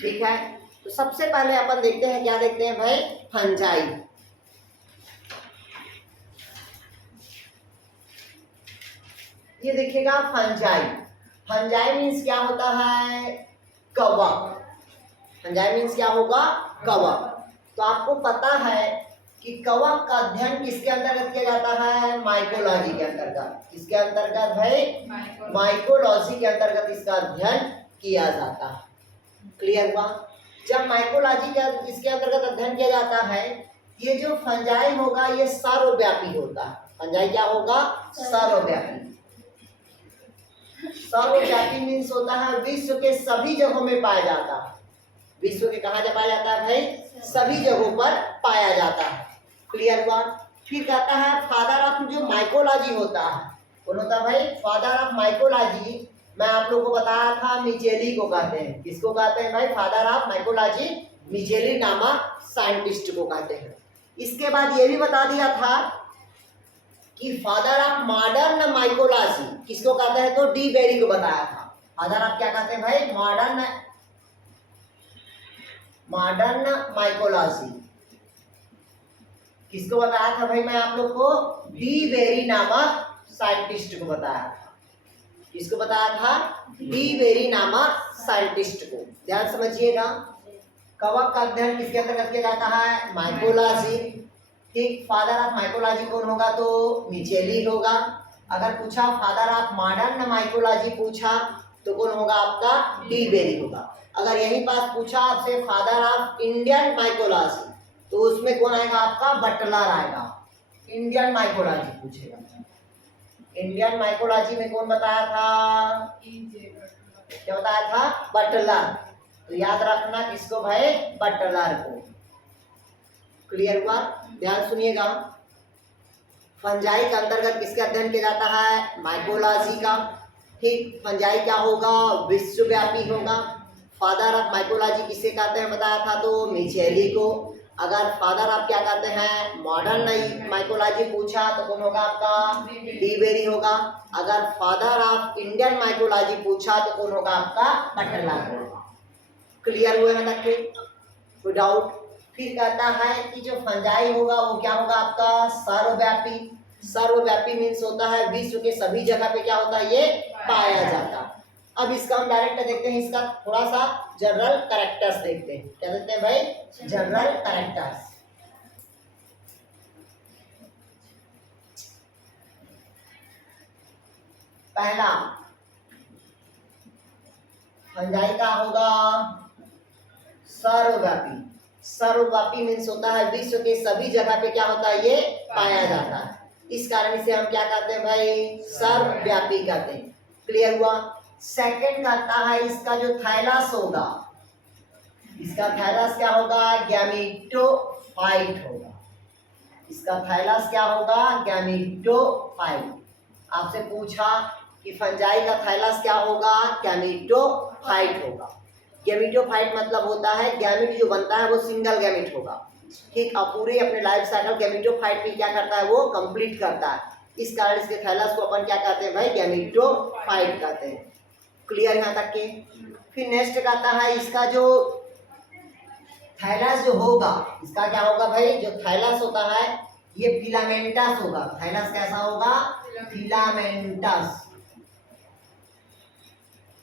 ठीक है। तो सबसे पहले अपन देखते हैं, क्या देखते हैं भाई, फंजाई। ये देखिएगा फंजाई। फंजाई मीन्स क्या होता है, कवक। फंजाई मीन्स क्या होगा, कवक। तो आपको पता है कि कवक का अध्ययन किसके अंतर्गत किया जाता है, माइकोलॉजी के अंतर्गत। किसके अंतर्गत भाई, माइकोलॉजी के अंतर्गत इसका अध्ययन किया जाता है। क्लियर हुआ। जब माइकोलॉजी का इसके अंतर्गत अध्ययन किया जाता है, ये जो फंजाई होगा ये सर्वव्यापी होता है। फंजाई क्या होगा, सर्वव्यापी। सर्वव्यापी मीन्स होता है विश्व के सभी जगहों में पाया जाता है। विश्व के कहाँ पाया जाता है भाई, सभी जगहों पर पाया जाता है। क्लियर हुआ। फिर कहता है फादर ऑफ जो माइकोलॉजी होता है, कौन होता है भाई, फादर ऑफ माइकोलॉजी। मैं आप लोगों को बताया था मिचेली को कहते हैं। किसको कहते हैं भाई, फादर ऑफ माइकोलॉजी मिचेली नामक साइंटिस्ट को कहते हैं। इसके बाद ये भी बता दिया था कि फादर ऑफ मॉडर्न माइकोलॉजी किसको कहते हैं, तो डी बेरी को बताया था। फादर ऑफ क्या कहते हैं भाई, मॉडर्न माइकोलॉजी किसको बताया था भाई, मैं आप लोग को डी बेरी नामक साइंटिस्ट को बताया था। किसको बताया था, डी बेरी नामक साइंटिस्ट को। ध्यान समझिएगा। कवक का अध्ययन किसके अंतर्गत किया जाता है, माइकोलॉजी। ठीक। फादर ऑफ माइकोलॉजी कौन होगा, तो मिचेली होगा। अगर पूछा फादर ऑफ मॉडर्न माइकोलॉजी पूछा तो कौन होगा आपका, डी बेरी होगा। अगर यही पास पूछा आपसे फादर ऑफ इंडियन माइकोलॉजी तो उसमें कौन आएगा आपका, बटलर आएगा। इंडियन माइकोलॉजी पूछेगा। इंडियन माइकोलॉजी में कौन बताया था, क्या बताया था, बटलर। तो याद रखना किसको भाई, बटलर को। क्लियर हुआ। ध्यान सुनिएगा। फंजाई के अंतर्गत किसके अध्ययन किया जाता है, माइकोलॉजी का। ठीक। फंजाई क्या होगा, विश्वव्यापी होगा। फादर ऑफ माइकोलॉजी किसे कहते हैं बताया था, तो मिचेली को। अगर फादर ऑफ क्या कहते हैं, मॉडर्न माइकोलॉजी पूछा तो कौन होगा आपका, डी बेरी होगा। अगर फादर ऑफ इंडियन माइकोलॉजी पूछा तो कौन होगा आपका, बटलर होगा। क्लियर हुए हैं तक के, कोई डाउट। फिर कहता है कि जो फंजाई होगा वो क्या होगा आपका, सर्वव्यापी। सर्वव्यापी मीन्स होता है विश्व के सभी जगह पे क्या होता है, ये पाया जाता है। अब इसका हम डायरेक्ट देखते हैं, इसका थोड़ा सा जनरल कैरेक्टर्स देखते हैं। क्या देखते हैं भाई, जनरल कैरेक्टर्स। पहला फंजाई का होगा सर्वव्यापी। सर्वव्यापी मीन्स होता है विश्व के सभी जगह पे क्या होता है, ये पाया जाता है। इस कारण इसे हम क्या कहते हैं भाई, सर्वव्यापी कहते हैं। क्लियर हुआ। सेकंड कहता है इसका जो थाइलस होगा, इसका थाइलस क्या होगा, गैमेटोफाइट होगा। इसका थाइलस क्या होगा, गैमेटोफाइट। आपसे पूछा कि फंजाई का थाइलस क्या होगा, गैमेटोफाइट होगा। गैमेटोफाइट मतलब होता है गैमेट जो बनता है वो सिंगल गैमेट होगा। ठीक। और पूरे अपने लाइफ साइकिल गैमेटोफाइट में क्या करता है, वो कंप्लीट करता है। इस कारण इसके थाइलस को अपन क्या कहते हैं भाई, गैमेटोफाइट कहते हैं। क्लियर यहाँ तक के। फिर नेक्स्ट कहता है इसका जो थाइलस जो होगा, इसका क्या होगा भाई, जो थाइलस होता है ये फिलामेंटस होगा। थाइलस कैसा होगा, फिलामेंटस।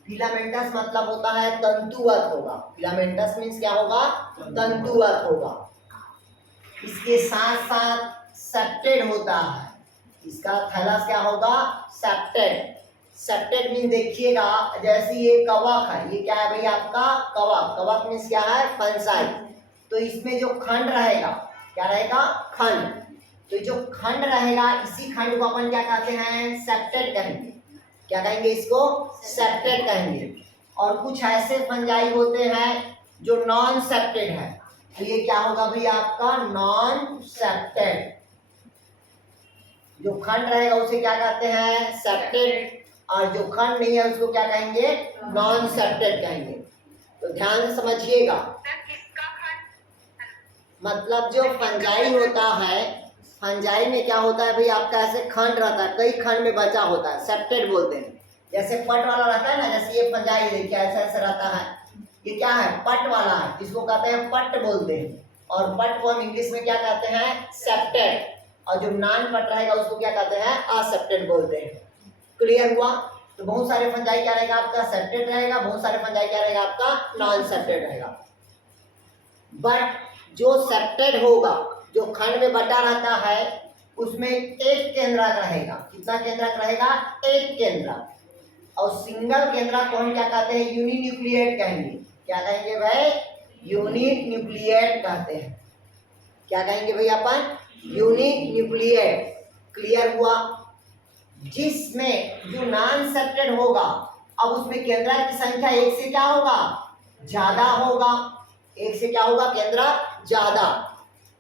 फिलामेंटस मतलब होता है तंतुवत होगा। फिलामेंटस मीन्स क्या होगा, तंतुवत होगा। इसके साथ साथ सेप्टेड होता है। इसका थाइलस क्या होगा, सेप्टेड। सेप्टेड मीन्स देखिएगा, जैसे ये कवक है, ये क्या है भाई आपका, कवक। कवक मीन्स क्या है, फंजाई। तो इसमें जो खंड रहेगा, क्या रहेगा, खंड। तो जो खंड रहेगा इसी खंड को अपन क्या कहते हैं, सेप्टेड कहेंगे। क्या कहेंगे इसको, सेप्टेड कहेंगे। और कुछ ऐसे फंजाई होते हैं जो नॉन सेप्टेड है, तो ये क्या होगा भाई आपका, नॉन सेप्टेड। जो खंड रहेगा उसे क्या कहते हैं, सेप्टेड। और जो खंड नहीं है उसको क्या कहेंगे, नॉन सेप्टेड कहेंगे। तो ध्यान से समझिएगा। मतलब जो फंजाई होता है, फंजाई में क्या होता है भाई आपका, ऐसे खंड रहता है, कई खंड में बचा होता है, सेप्टेड बोलते हैं। जैसे पट वाला रहता है ना, जैसे ये फंजाई देखिए ऐसे ऐसे रहता है, ये क्या है, पट वाला है, इसको कहते हैं पट बोलते हैं। और पट को हम इंग्लिश में क्या कहते हैं, सेप्टेड। और जो नॉन पट रहेगा उसको क्या कहते हैं, असेप्टेड बोलते हैं। क्लियर हुआ? तो बहुत सारे फंजाई क्या रहेगा आपका, सेप्टेड रहेगा, बहुत सारे फंजाई क्या रहेगा आपका, नॉन सेप्टेड रहेगा। बट जो सेप्टेड होगा, जो खंड में बटा रहता है, उसमें एक केंद्रक रहेगा। कितना केंद्रक रहेगा, एक केंद्रक। और सिंगल केंद्रक को हम क्या कहते हैं, यूनिन्यूक्लिएट कहेंगे। क्या कहेंगे भाई, यूनिन्यूक्लिएट कहते हैं। क्या कहेंगे भाई अपन, यूनिन्यूक्लिएट। क्लियर हुआ? जिसमें जो नॉन सेप्टेड होगा, अब उसमें केंद्रक की संख्या एक से क्या होगा, ज्यादा होगा। एक से क्या होगा, केंद्रक ज्यादा।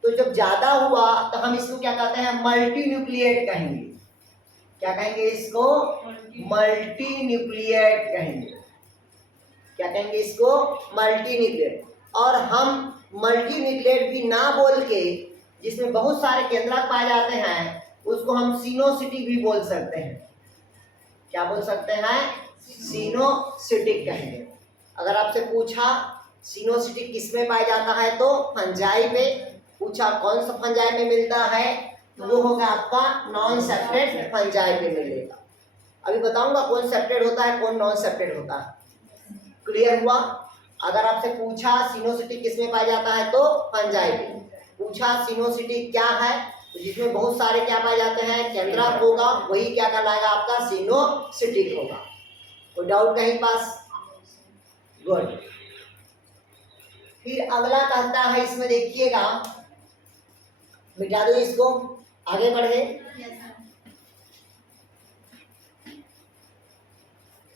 तो जब ज्यादा हुआ तो हम इसको क्या कहते हैं, मल्टी न्यूक्लिएट कहेंगे। क्या कहेंगे इसको, मल्टी न्यूक्लिएट कहेंगे। क्या कहेंगे इसको, मल्टी न्यूक्लिएट। और हम मल्टी न्यूक्लिएट भी ना बोल के, जिसमें बहुत सारे केंद्रक पाए जाते हैं, उसको हम सिनोसिटिक भी बोल सकते हैं। क्या बोल सकते हैं, सिनोसिटिक कहेंगे। अगर आपसे पूछा सिनोसिटिक किसमें पाया जाता है, तो फंजाई में। पूछा कौन सा फंजाई में मिलता है, तो वो होगा आपका नॉन सेप्टेड फंजाई में मिलेगा। अभी बताऊंगा कौन सेप्टेड होता है, कौन नॉन सेप्टेड होता है। क्लियर हुआ? अगर आपसे पूछा सिनोसिटिक किसमें पाया जाता है, तो फंजाई में। पूछा सिनोसिटिक क्या है, तो जिसमें बहुत सारे क्या पाए जाते हैं, केंद्रक होगा, वही क्या कहलाएगा आपका, सिनोसिटिक होगा। कोई डाउट कहीं पास? गुड। फिर अगला कहता है, इसमें देखिएगा, मिटा दो इसको, आगे बढ़े।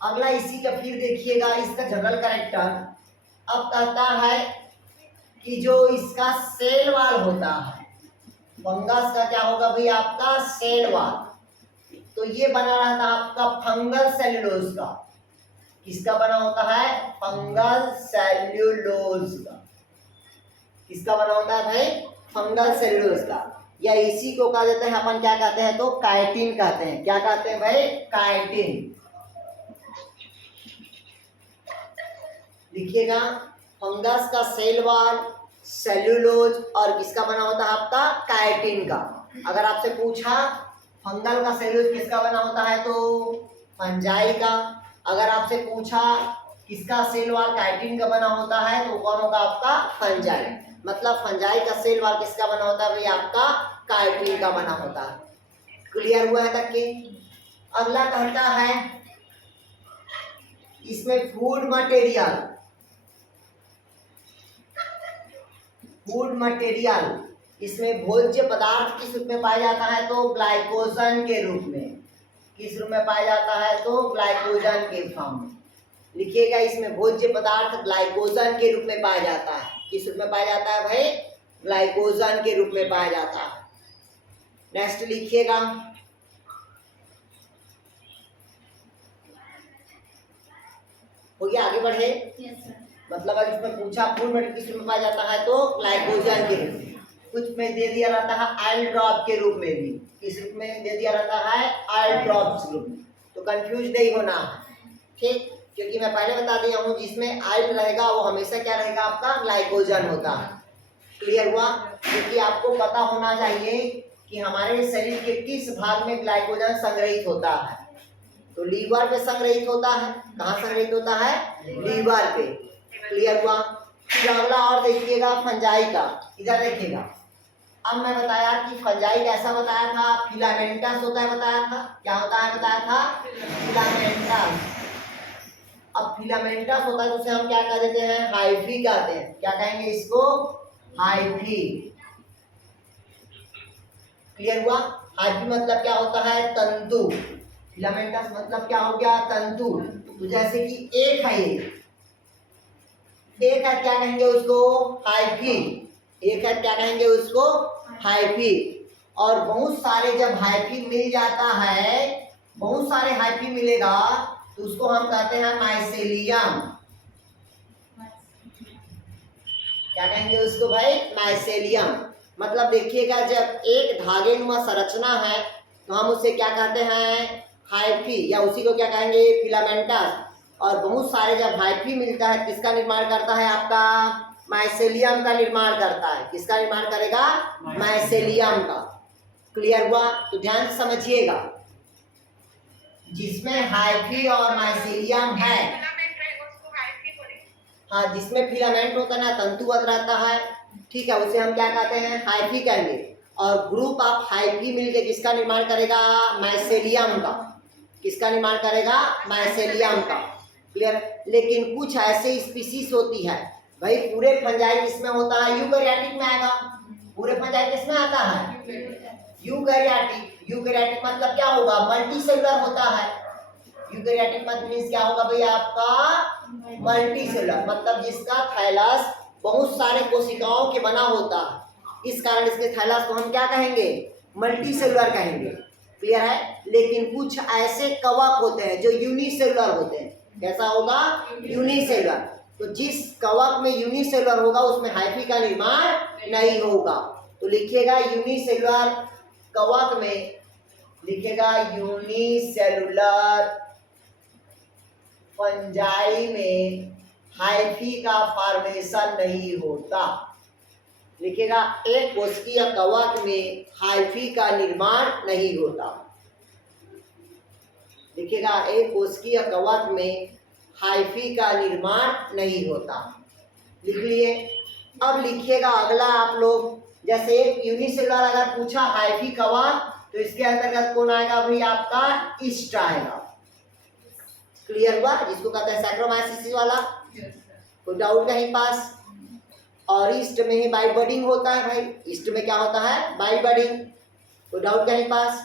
अगला इसी का फिर देखिएगा, इसका जनरल कैरेक्टर। अब कहता है कि जो इसका सेल वाल होता है, फंगस का क्या होगा भाई आपका, सेल वाल। तो ये बना रहता है आपका फंगल सेल्यूलोज का। किसका बना होता है, फंगल सेल्यूलोज का। किसका बना होता है भाई, फंगल सेल्यूलोज का। या इसी को कह देते हैं अपन, क्या कहते हैं, तो काइटिन कहते हैं। क्या कहते हैं भाई, काइटिन। लिखिएगा, फंगस का सेल वाल, सेल्यूलोज, और किसका बना होता है आपका, काइटिन का। अगर आपसे पूछा फंगल का सेल्यूलोज किसका बना होता है, तो फंजाई का। अगर आपसे पूछा किसका सेल वाल काइटिन का बना होता है, तो कौन होगा आपका, फंजाई। मतलब फंजाई का सेल वाल किसका बना होता है भाई आपका, काइटिन का बना होता है। क्लियर हुआ है तक के? अगला कहता है, इसमें फूड मटेरियल, फूड मटेरियल, इसमें भोज्य पदार्थ किस रूप में पाया जाता है, तो ग्लाइकोजन के रूप में। किस रूप में पाया जाता है, तो ग्लाइकोजन के फॉर्म में। लिखिएगा, इसमें भोज्य पदार्थ ग्लाइकोजन के रूप में पाया जाता है। किस रूप में पाया जाता है भाई, ग्लाइकोजन के रूप में पाया जाता है। नेक्स्ट लिखिएगा, हो गया, आगे बढ़े। मतलब अगर इसमें पूछा फूड मटेरियल किस रूप में पाया जाता है, तो ग्लाइकोजन के रूप में। कुछ में दे दिया रहता है ऑयल ड्रॉप के रूप में भी। किस रूप में दे दिया रहता है, ऑयल ड्रॉप्स रूप में। तो कंफ्यूज नहीं होना, ठीक, क्योंकि मैं पहले बता दिया हूँ, जिसमें ऑयल रहेगा वो हमेशा क्या रहेगा आपका, ग्लाइकोजन होता है। क्लियर हुआ? क्योंकि आपको पता होना चाहिए कि हमारे शरीर के किस भाग में ग्लाइकोजन संग्रहित होता है। तो लीवर पे संग्रहित होता है। कहाँ संग्रहित होता है, लीवर पे। क्लियर हुआ? फिर अगला और देखिएगा, फंजाई का। इधर देखिएगा, अब मैं बताया कि फंजाई कैसा बताया था, फिलामेंटस होता है बताया था। क्या होता है बताया था, फिलामेंटस। अब फिलामेंटस होता है तो उसे हम क्या कह देते हैं, हाइफी कहते हैं। क्या कहेंगे इसको, हाइफी। क्लियर हुआ? हाइफी मतलब क्या होता है, तंतु। फिलामेंटस मतलब क्या हो गया, तंतु। तो जैसे कि एक है, एक है, क्या कहेंगे उसको, हाइफी। एक है, क्या कहेंगे उसको, हाइफी। और बहुत सारे जब हाइफी मिल जाता है, बहुत सारे हाइफी मिलेगा, तो उसको हम कहते हैं माइसेलियम। क्या कहेंगे उसको भाई, माइसेलियम। मतलब देखिएगा, जब एक धागेनुमा संरचना है तो हम उसे क्या कहते हैं, हाइफी, या उसी को क्या कहेंगे, फिलामेंटस। और बहुत सारे जब हाइफी मिलता है किसका निर्माण करता है आपका माइसेलियम का निर्माण करता है। किसका निर्माण करेगा माइसेलियम का। क्लियर हुआ? तो ध्यान से समझिएगा, जिसमें हाइफी और माइसेलियम है, हाँ जिसमें फिलामेंट होता है ना तंतुवत रहता है, ठीक है, उसे हम क्या कहते हैं हाइफी कहेंगे। और ग्रुप ऑफ हाइफी मिलके किसका निर्माण करेगा माइसेलियम का। किसका निर्माण करेगा माइसेलियम का। क्लियर? लेकिन कुछ ऐसे स्पीसीज होती है भाई, पूरे फंजाई किसमें होता है यूकैरियोटिक में आएगा। पूरे फंजाई किसमें आता है यूकैरियोटिक। यूकैरियोटिक मतलब क्या होगा मल्टी सेलुलर होता है। यूकैरियोटिक मतलब मींस क्या होगा भाई आपका मल्टी सेलुलर, मतलब जिसका थैलस बहुत सारे कोशिकाओं के बना होता है, इस कारण इसके थैलस को हम क्या कहेंगे मल्टी सेलुलर कहेंगे। क्लियर है? लेकिन कुछ ऐसे कवक होते हैं जो यूनिसेलुलर होते हैं। कैसा होगा यूनिसेलुलर। तो जिस कवक में यूनिसेलुलर होगा उसमें हाइफी का निर्माण नहीं होगा। तो लिखिएगा यूनिसेलुलर कवक में, लिखिएगा यूनिसेलुलर फंजाई में हाइफी का फॉर्मेशन नहीं होता। लिखिएगा एक कोशिकीय कवक में हाइफी का निर्माण नहीं होता। लिखिएगा एक कोशिकीय कवक में हाइफी का निर्माण नहीं होता। लिख लिए? अब लिखिएगा अगला आप लोग, जैसे एक यूनिसेलुलर अगर पूछा हाइफी कवक तो इसके अंतर्गत कौन आएगा भाई आपका ईस्ट आएगा। क्लियर हुआ? जिसको कहते हैं सैक्रोमाइसिस वाला। कोई डाउट कहीं पास? और ईस्ट में ही बाई बडिंग होता है भाई, ईस्ट में क्या होता है बाई बडिंग। कोई डाउट कहीं पास?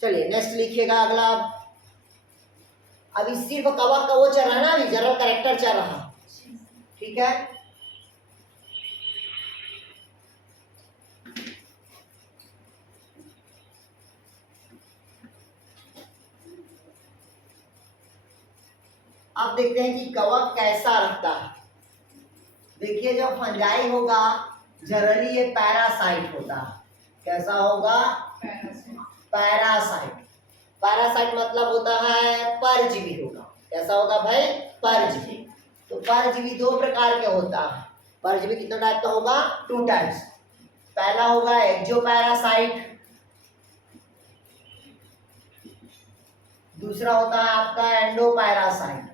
चलिए नेक्स्ट लिखिएगा अगला। अभी सिर्फ कवक का वो चल रहा है ना, अभी जनरल कैरेक्टर चल रहा, ठीक है। अब देखते हैं कि कवक कैसा रहता है। देखिए जब फंजाई होगा जनरली ये पैरासाइट होता है। कैसा होगा पैरासाइट। पैरासाइट मतलब होता है परजीवी होगा। कैसा होगा भाई परजीवी। तो परजीवी दो प्रकार के होता है। परजीवी कितने टाइप का होगा टू टाइप्स। पहला होगा एक्जोपैरासाइट, दूसरा होता है आपका एंडोपैरासाइट।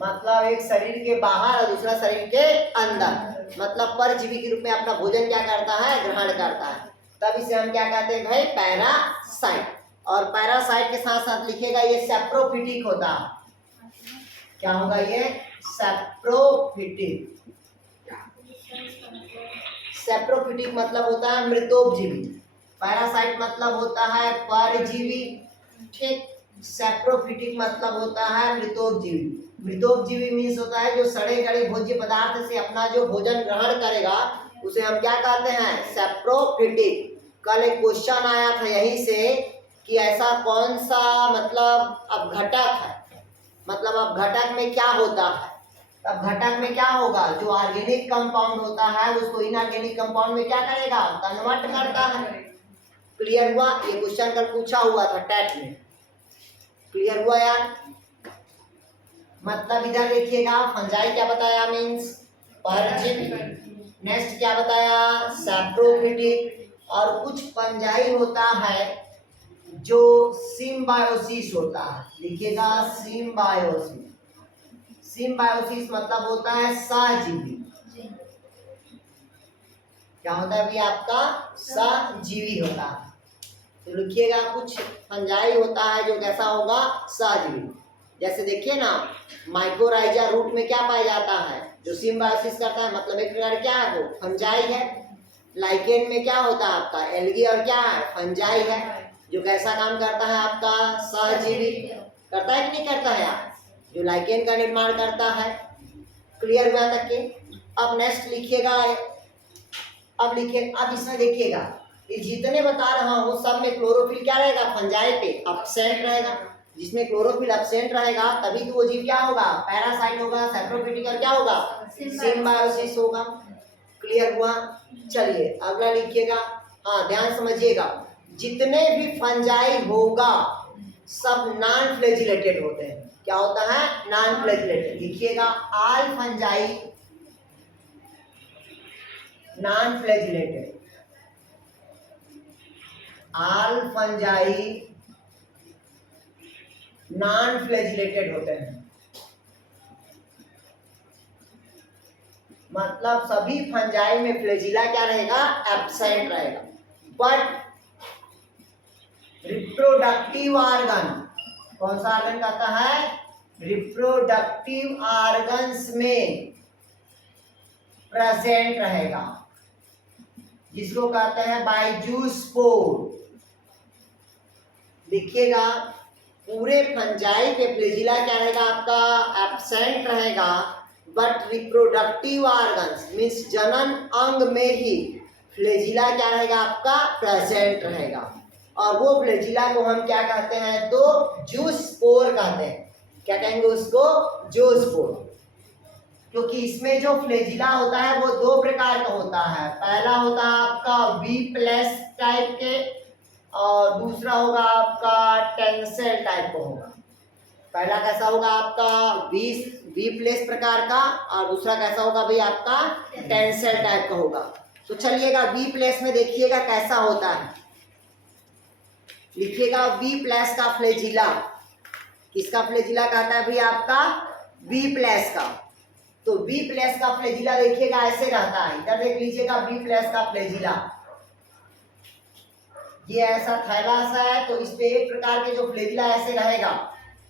मतलब एक शरीर के बाहर और दूसरा शरीर के अंदर, मतलब परजीवी के रूप में अपना भोजन क्या करता है ग्रहण करता है। तब इसे हम क्या कहते हैं भाई पैरासाइट। और पैरासाइट के साथ साथ लिखिएगा ये सेप्रोफिटिक होता है। क्या होगा ये सेप्रोफिटिक। सेप्रोफिटिक मतलब होता है मृतोपजीवी। पैरासाइट मतलब होता है परजीवी, ठीक। सेप्रोफिटिक मतलब होता है मृतोपजीवी। मृतोपजीवी मीन्स होता है जो सड़े गले भोज्य पदार्थ से अपना जो भोजन ग्रहण करेगा उसे हम क्या कहते हैं सेप्रोफिटिक। कल एक क्वेश्चन आया था यहीं से कि ऐसा कौन सा मतलब अपघटक है, मतलब अपघटक में क्या होता है। अब घटक में क्या होगा जो ऑर्गेनिक कंपाउंड होता है उसको इनऑर्गेनिक कंपाउंड में क्या करेगा कन्वर्ट करता है। क्लियर हुआ? ये क्वेश्चन कल पूछा हुआ था टेट में। क्लियर हुआ यार? मतलब इधर देखिएगा फंजाई क्या बताया मीन्स परजीवी, नेक्स्ट क्या बताया सैप्रोफिटिक। और कुछ फंजाई होता है जो सिम्बायोसिस होता है। लिखिएगा सिम्बायोसिस। सिम्बायोसिस मतलब होता है सहजीवी। क्या होता है अभी आपका सहजीवी होता है। तो लिखिएगा कुछ फंजाई होता है जो कैसा होगा सहजीवी। जैसे देखिए ना माइकोराइजा रूट में क्या पाया जाता है जो सिम्बायोसिस करता है, मतलब एक प्रकार क्या है वो फंजाई है। लाइकेन में क्या होता है आपका एल्गी और क्या है फंजाई है जो कैसा काम करता है आपका सहजीवी। करता है कि नहीं करता है आप जो लाइकेन का निर्माण करता है। क्लियर हुआ तक के? अब नेक्स्ट लिखिएगा। अब लिखिए, अब इसमें देखिएगा ये जितने बता रहा हूँ सब में क्लोरोफिल क्या रहेगा फंजाई पे एब्सेंट रहेगा। जिसमें क्लोरोफिल एब्सेंट रहेगा तभी तो वो जीव क्या होगा पैरासाइट होगा, सेप्रोफिटिक और क्या होगा सिम्बायोसिस होगा। क्लियर हुआ? चलिए अगला लिखिएगा। हाँ ध्यान समझिएगा, जितने भी फंजाई होगा सब नॉन फ्लैजिलेटेड होते हैं। क्या होता है? Non flagellated. लिखिएगा all fungi non flagellated, all fungi non flagellated होते हैं। मतलब सभी फंजाई में फ्लैजिला क्या रहेगा? एब्सेंट रहेगा। बट रिप्रोडक्टिव ऑर्गन, कौन सा ऑर्गन कहता है? रिप्रोडक्टिव ऑर्गन्स में प्रेजेंट रहेगा, जिसको कहते हैं बाइजूस्पोर। देखिएगा पूरे फंजाई पे फ्लैजिला क्या रहेगा? आपका एब्सेंट रहेगा, बट रिप्रोडक्टिव ऑर्गन्स मीन्स जनन अंग में ही फ्लैजिला क्या रहेगा? आपका प्रेजेंट रहेगा। और वो फ्लैजिला को हम क्या कहते हैं? तो जूस्पोर कहते हैं। क्या कहेंगे उसको? जूस्पोर। क्योंकि इसमें जो फ्लैजिला होता है वो दो प्रकार का होता है। पहला होता है आपका V प्लस टाइप के, और दूसरा होगा आपका टेंसेल टाइप का होगा। पहला कैसा होगा? आपका V प्लस प्रकार का, और दूसरा कैसा होगा भाई? आपका टेंसेल टाइप का होगा। तो चलिएगा V प्लस में देखिएगा कैसा होता है। लिखिएगा V प्लस का फ्लैजिला। किसका फ्लैजिला कहता है भाई? आपका V प्लस का। तो V प्लस का फ्लैजिला देखिएगा ऐसे रहता है। इधर देख लीजिएगा V प्लस का फ्लैजिला, ये ऐसा थैलास है, तो इस पे एक प्रकार के जो फ्लैजिला ऐसे रहेगा,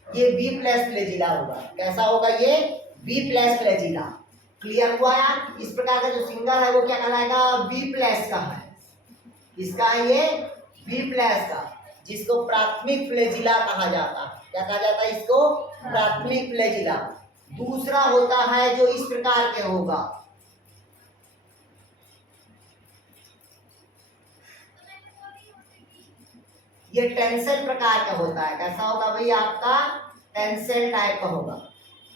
ये V प्लस फ्लैजिला होगा। कैसा होगा? ये V प्लस फ्लैजिला। क्लियर हुआ यार? इस प्रकार का जो सिंगल है वो क्या कहलाएगा? V प्लस का है। किसका है ये? V प्लस का, जिसको प्राथमिक फ्लैजिला कहा जाता है। क्या कहा जाता है इसको? प्राथमिक फ्लैजिला। दूसरा होता है जो इस प्रकार के होगा, ये टेंसेल प्रकार का होता है। कैसा होगा भाई? आपका टेंसेल टाइप का होगा।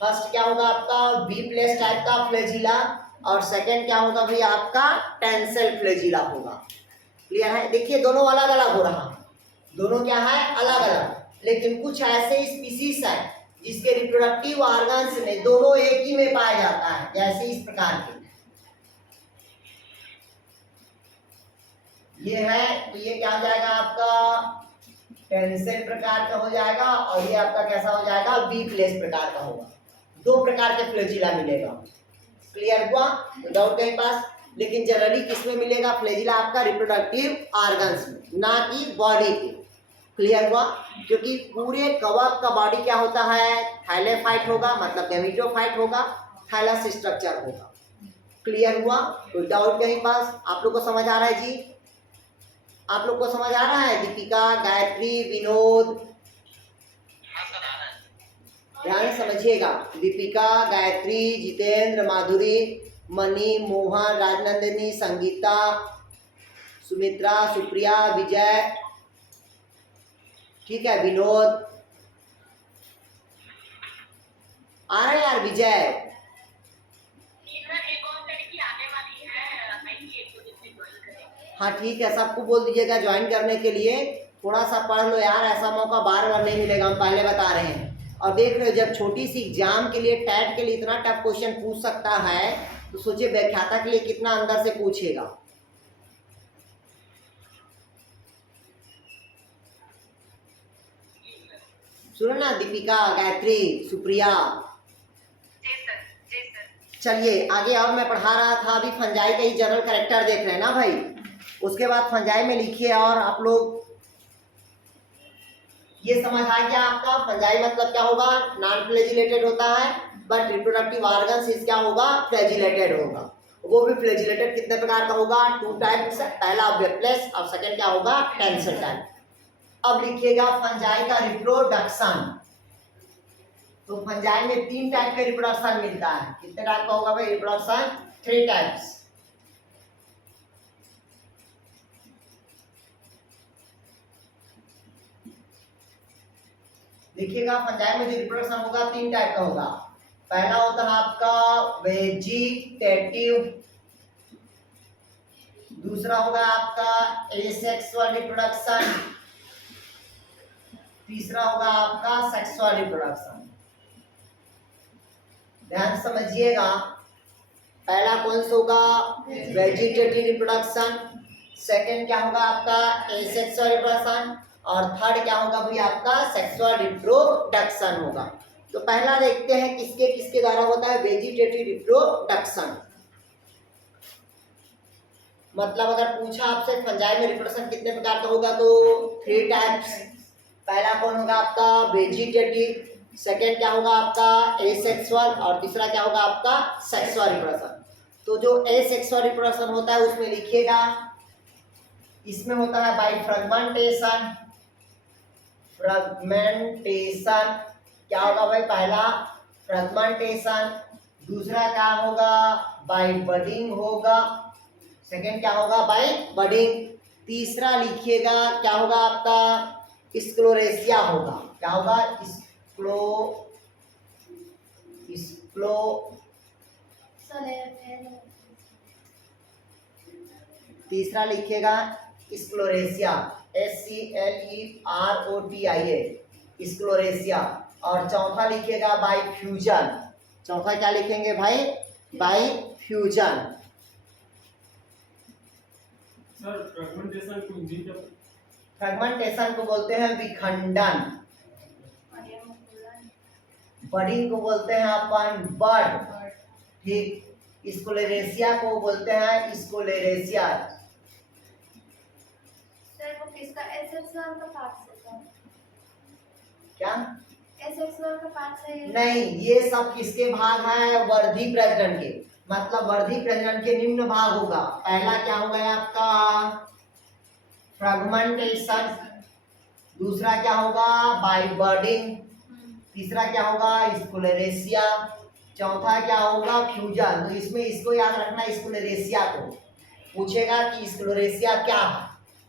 फर्स्ट क्या होगा? आपका V प्लस टाइप का फ्लैजिला, और सेकंड क्या होगा भाई? आपका टेंसेल फ्लैजिला होगा। क्लियर है? देखिए दोनों अलग अलग हो रहा है, दोनों क्या है? अलग अलग। लेकिन कुछ ऐसे स्पीसीज है जिसके रिप्रोडक्टिव ऑर्गन्स में दोनों एक ही में पाया जाता है, जैसे इस प्रकार के ये है। तो ये क्या हो जाएगा? आपका टेंसेल प्रकार का हो जाएगा, और ये आपका कैसा हो जाएगा? V प्लस प्रकार का होगा। दो प्रकार के फ्लैजिला मिलेगा। क्लियर हुआ? डाउट कहीं पास? लेकिन जनरली किसमें मिलेगा फ्लैजिला? आपका रिप्रोडक्टिव ऑर्गन्स में, ना कि बॉडी के। क्लियर हुआ? क्योंकि पूरे कवक का बॉडी क्या होता है? थाइलेफाइट होगा, मतलब गैमेटोफाइट होगा, थाइलस स्ट्रक्चर होगा। क्लियर हुआ? कोई डाउट कहीं पास? आप लोग को समझ आ रहा है जी? आप लोग को समझ आ रहा है? दीपिका, गायत्री, विनोद, ध्यान से समझिएगा। दीपिका, गायत्री, जितेंद्र, माधुरी, मनी, मोहन, राजनंदिनी, संगीता, सुमित्रा, सुप्रिया, विजय, ठीक है, विनोद आ रहे यार, विजय। हाँ ठीक है, सबको बोल दीजिएगा ज्वाइन करने के लिए। थोड़ा सा पढ़ लो यार, ऐसा मौका बार बार नहीं मिलेगा, हम पहले बता रहे हैं। और देख रहे हो, जब छोटी सी एग्जाम के लिए, टैट के लिए इतना टफ क्वेश्चन पूछ सकता है, तो सोचिए व्याख्याता के लिए कितना अंदर से पूछेगा। सुनो ना दीपिका, गायत्री, सुप्रिया। चलिए आगे। और मैं पढ़ा रहा था अभी फंजाई का ही जनरल कैरेक्टर देख रहे हैं ना भाई। उसके बाद फंजाई में लिखिए, और आप लोग ये समझ आ गया आपका फंजाई मतलब क्या होगा? नॉन फ्लैजिलेटेड होता है, बट रिप्रोडक्टिव ऑर्गन्स क्या होगा? फ्लैजिलेटेड होगा। वो भी फ्लैजिलेटेड कितने प्रकार का होगा? 2 टाइप्स। पहला वेबलेस, और सेकंड क्या होगा? Tensor type. अब लिखिएगा फंजाई का रिप्रोडक्शन। तो फंजाई में 3 टाइप के रिप्रोडक्शन मिलता है। कितने टाइप का होगा भाई रिप्रोडक्शन? 3 टाइप्स। देखिएगा फंजाई में जो रिप्रोडक्शन होगा 3 टाइप का होगा। पहला होता है आपका वेजिटेटिव, दूसरा होगा आपका एसेक्सुअल रिप्रोडक्शन, तीसरा होगा आपका सेक्सुअल रिप्रोडक्शन। ध्यान समझिएगा, पहला कौन सा होगा वेजिटेटिव रिप्रोडक्शन, सेकंड क्या होगा आपका एसेक्सुअल रिप्रोडक्शन, और थर्ड क्या होगा भाई आपका सेक्सुअल रिप्रोडक्शन होगा। तो पहला देखते हैं किसके किसके द्वारा होता है वेजिटेटिव रिप्रोडक्शन। मतलब अगर पूछा आपसे फंजाई में रिप्रोडक्शन कितने प्रकार का होगा तो 3 टाइप्स। पहला कौन होगा आपका वेजिटेटिव, सेकेंड क्या होगा आपका एसेक्सुअल, और तीसरा क्या होगा आपका सेक्सुअल रिप्रोडक्शन। तो जो एसेक्सुअल रिप्रोडक्शन होता है उसमें लिखिएगा, इसमें होता है बाय फ्रेगमेंटेशन। फ्रेगमेंटेशन क्या होगा भाई, पहला फ्रेगमेंटेशन, दूसरा क्या होगा बाय बडिंग होगा, सेकेंड क्या होगा बाय बडिंग, तीसरा लिखिएगा क्या होगा आपका स्क्लोरेसिया होगा। क्या होगा तीसरा लिखिएगा स्क्लोरेसिया, SCLEROTIA स्क्लोरेसिया, और चौथा लिखिएगा बाय फ्यूजन। चौथा क्या लिखेंगे भाई बाय फ्यूजन। सर फ्रेगमेंटेशन को बोलते हैं विखंडन, बडिंग को बोलते हैं अपन बड, ठीक, स्क्लेरेसिया को बोलते हैं स्क्लेरेसिया। सर वो किसका एसेक्सुअल का पार्ट है? क्या एसेक्सुअल का पार्ट है? नहीं, ये सब किसके भाग हैं वर्धी प्रजनन के, मतलब वर्धी प्रजनन के निम्न भाग होगा। पहला क्या होगा आपका फ्रेगमेंटेशन, दूसरा क्या होगा बाय बडिंग, तीसरा क्या होगा स्क्लेरेसिया, चौथा क्या होगा फ्यूजन। तो इसमें इसको याद रखना, स्क्लेरेसिया को पूछेगा कि स्क्लेरेसिया क्या है,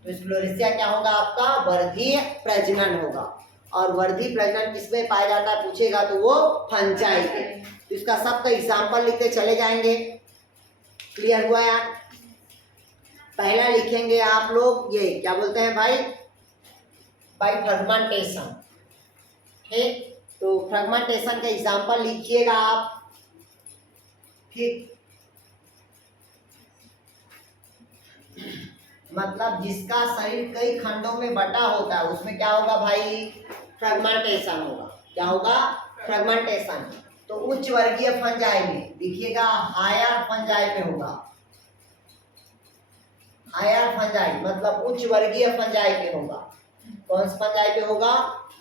तो स्क्लेरेसिया क्या होगा आपका वर्धी प्रजनन होगा। और वर्धी प्रजनन किसमें पाया जाता है पूछेगा तो वो फंजाई पे। तो इसका सबका एग्जाम्पल लिखते चले जाएंगे। क्लियर हुआ यार? पहला लिखेंगे आप लोग ये क्या बोलते हैं भाई बाय फ्रेगमेंटेशन, ठीक। तो फ्रेगमेंटेशन का एग्जाम्पल लिखिएगा आप, ठीक। मतलब जिसका शरीर कई खंडों में बटा होता है उसमें क्या होगा भाई फ्रेगमेंटेशन होगा। क्या होगा फ्रेगमेंटेशन। तो उच्च वर्गीय फंजाई में देखिएगा हायर फंजाई पे होगा, हायर फंजाई मतलब उच्च वर्गीय फंजाई पे होगा। कौन सा फंजाई पे होगा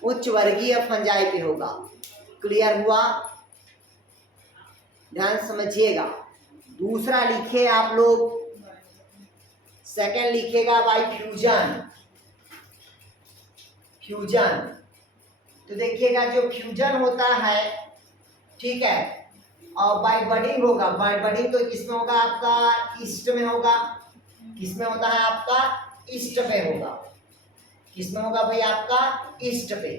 उच्च वर्गीय फंजाई पे होगा। क्लियर हुआ? ध्यान समझिएगा। दूसरा लिखे आप लोग, सेकेंड लिखेगा बाय फ्यूजन। फ्यूजन तो देखिएगा जो फ्यूजन होता है, ठीक है, और बाय बडिंग होगा। बाय बडिंग तो किसमें होगा आपका ईस्ट में होगा। किसमें होता है आपका ईस्ट पे होगा। किसमें होगा भाई आपका ईस्ट पे।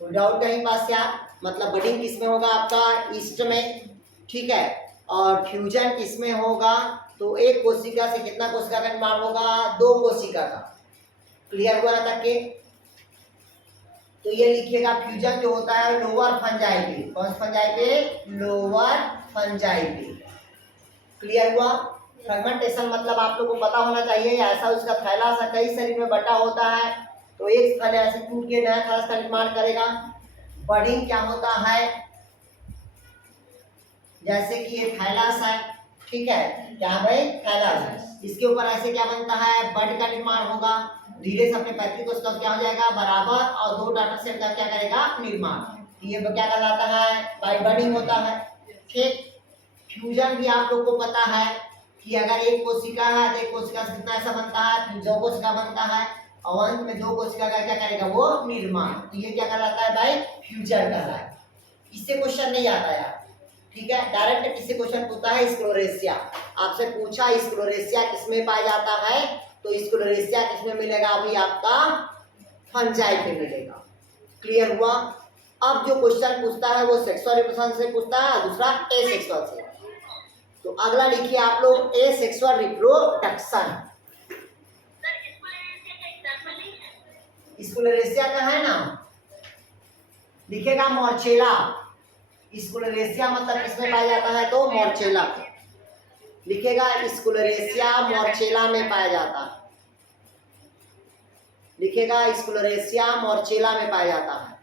कोई डाउट कहीं पास यार? मतलब बडिंग किसमें होगा आपका ईस्ट में, ठीक है, और फ्यूजन किसमें होगा तो एक कोशिका से कितना कोशिका का निर्माण होगा 2 कोशिका का। क्लियर हुआ तक के? तो ये लिखिएगा फ्यूजन जो होता है लोअर फंजाई पे। कौन सा फंजाई पे? लोअर फंजाई पे। क्लियर हुआ? फ्रेगमेंटेशन मतलब आप लोगों को पता होना चाहिए ऐसा उसका थैला सा कई शरीर में बटा होता है तो एक थैला ऐसे टूट के नया थैला का निर्माण करेगा। बडिंग क्या होता है जैसे कि ये थैलास है, ठीक है, क्या भाई थैलास, इसके ऊपर ऐसे क्या बनता है बड का निर्माण होगा। धीरे से अपने पैतृक कोशिका क्या हो जाएगा बराबर और 2 डाटा सेट का क्या करेगा निर्माण। ये क्या कहलाता है बाय बडिंग होता है, ठीक। फ्यूजन भी आप लोग को पता है कि अगर एक कोशिका है तो एक कोशिका से कितना ऐसा बनता है फिर 2 कोशिका बनता है और अंत में 2 कोशिका का क्या करेगा वो निर्माण। तो ये क्या कहलाता है भाई फ्यूजन कहलाता है। इससे क्वेश्चन नहीं आता यार, ठीक है, डायरेक्ट किसी क्वेश्चन पूछता है स्क्लोरेसिया। आपसे पूछा स्क्लोरेसिया किसमें पाया जाता है तो स्क्लोरेसिया किसमें मिलेगा अभी आपका फंजाई पे मिलेगा। क्लियर हुआ? अब जो क्वेश्चन पूछता है वो सेक्सुअल रिप्रोडक्शन से पूछता है, दूसरा एसेक्सुअल से। तो अगला लिखिए आप लोग एसेक्सुअल रिप्रोडक्शन। स्क्लेरेसिया का है ना, लिखेगा मॉर्चेला। स्क्लेरेसिया मतलब किसमें पाया जाता है, तो मॉर्चेला। लिखेगा स्क्लेरेसिया मॉर्चेला में पाया जाता है। लिखेगा स्क्लेरेसिया मॉर्चेला में पाया जाता है।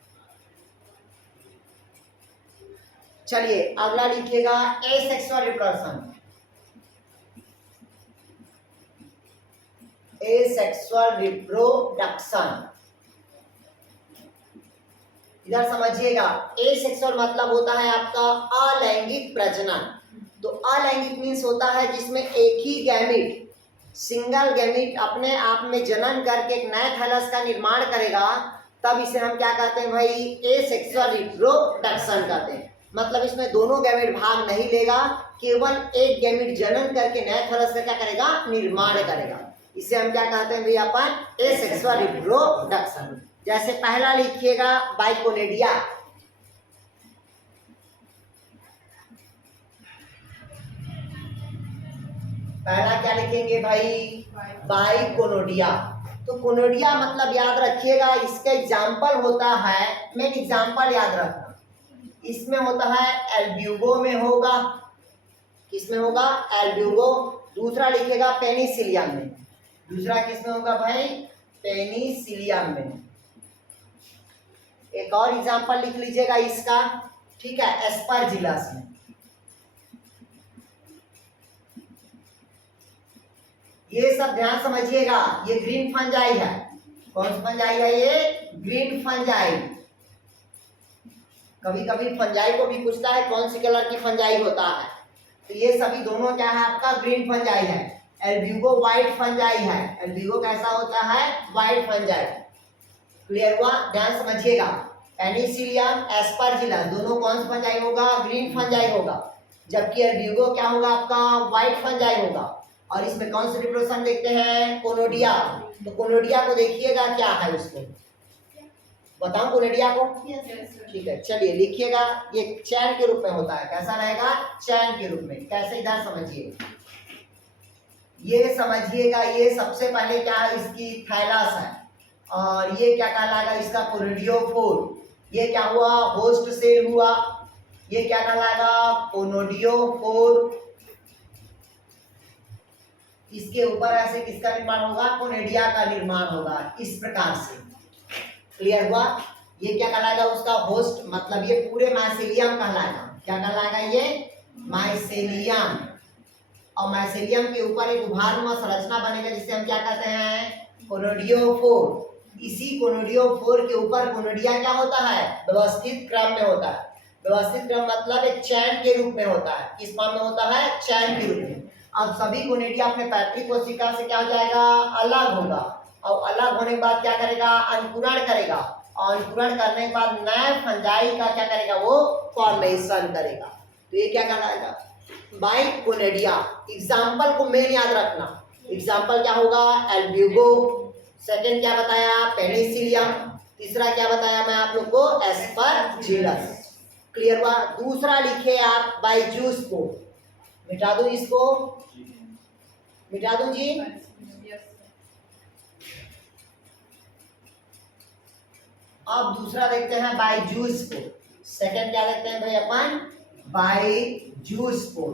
चलिए अगला लिखिएगा एसेक्सुअल रिप्रोडक्शन। एसेक्सुअल रिप्रोडक्शन, इधर समझिएगा। एसेक्सुअल मतलब होता है आपका अलैंगिक प्रजनन। तो अलैंगिक मीन्स होता है जिसमें एक ही गैमिट, सिंगल गैमिट अपने आप में जनन करके एक नए थैलस का निर्माण करेगा, तब इसे हम क्या कहते हैं भाई, एसेक्सुअल रिप्रोडक्शन कहते हैं। मतलब इसमें दोनों गैमिट भाग नहीं लेगा, केवल एक गैमिट जनन करके नए थैलस का क्या करेगा, निर्माण करेगा। इसे हम क्या कहते हैं भाई, अपन एसेक्सुअल रिप्रोडक्शन। जैसे पहला लिखिएगा बाइकोनिडिया। पहला क्या लिखेंगे भाई, बाइकोनोडिया। तो कोनोडिया मतलब याद रखिएगा, इसका एग्जाम्पल होता है, मेन एग्जाम्पल याद रखना, इसमें होता है एल्ब्यूगो में होगा। किसमें होगा, एल्ब्यूगो। दूसरा लिखेगा पेनिसिलियम में। दूसरा किसमें होगा भाई, पेनिसिलियम में। एक और एग्जाम्पल लिख लीजिएगा इसका, ठीक है, एस्परजिलस में। ये सब ध्यान समझिएगा, ये ग्रीन फंजाई है। कौन सा फंजाई है ये, ग्रीन फंजाई। कभी कभी फंजाई को भी पूछता है कौन सी कलर की फंजाई होता है, तो ये सभी दोनों क्या है आपका, ग्रीन फंजाई है। एल्ब्यूगो व्हाइट फंजाई है। एल्ब्यूगो कैसा होता है, व्हाइट फंजाई। क्लियर हुआ, ध्यान समझिएगा। पेनिसिलियम, एस्परजिलस दोनों कौन सा फंजाई होगा, ग्रीन फंजाई होगा, जबकि एल्ब्यूगो क्या होगा आपका, व्हाइट फंजाई होगा। और इसमें कौन सी रिप्रोडक्शन देखते हैं, कोनोडिया। तो कोनोडिया को देखिएगा क्या है, उसको बताऊं कोनोडिया को, ठीक है। चलिए लिखिएगा, ये चैन के रूप में होता है। कैसा रहेगा, चैन के रूप में। कैसे, इधर समझिए, ये समझिएगा, ये सबसे पहले क्या है, इसकी थाइलस है, और ये क्या कहलाएगा, इसका कोनोडियोफोर। ये क्या हुआ, होस्ट सेल हुआ। ये क्या कहलाएगा, कोनोडियोफोर। इसके ऊपर ऐसे किसका निर्माण होगा, कोनोडिया का निर्माण होगा, इस प्रकार से। क्लियर हुआ। ये क्या कहलाएगा, उसका होस्ट, मतलब ये पूरे माइसेलियम कहलाएगा। क्या कहलाएगा, ये माइसेलियम। और माइसेलियम के ऊपर एक उभारनुमा संरचना बनेगा, जिसे हम क्या कहते हैं, कोनोडियोफोर। इसी कोनोडियोफोर के ऊपर कोनोडिया क्या होता है, व्यवस्थित क्रम में होता है। व्यवस्थित क्रम मतलब एक चैन के रूप में होता है। किस फॉर्म में होता है, चैन के रूप में। अब सभी कोनिडिया अपने पैतृक कोशिका से क्या हो जाएगा, अलग होगा, और अलग होने के बाद क्या करेगा, अंकुरण करेगा, और अंकुरण करने के बाद नए फंजाई का क्या करेगा, वो फॉर्मेशन करेगा। तो ये क्या कहलाएगा, बाइकोनिडिया। एग्जाम्पल को मेन याद रखना। एग्जाम्पल क्या होगा, एल्ब्यूगो। सेकंड क्या बताया, पेनिसिलियम। तीसरा क्या बताया मैं आप लोग को, एस्परजिलस। क्लियर हुआ। दूसरा लिखे आप बाइजूस को। मिटा दूं इसको, मिटा दूं जी। अब दूसरा देखते हैं बाइजूस को। सेकंड क्या देखते हैं भाई अपन, बाइजूस को।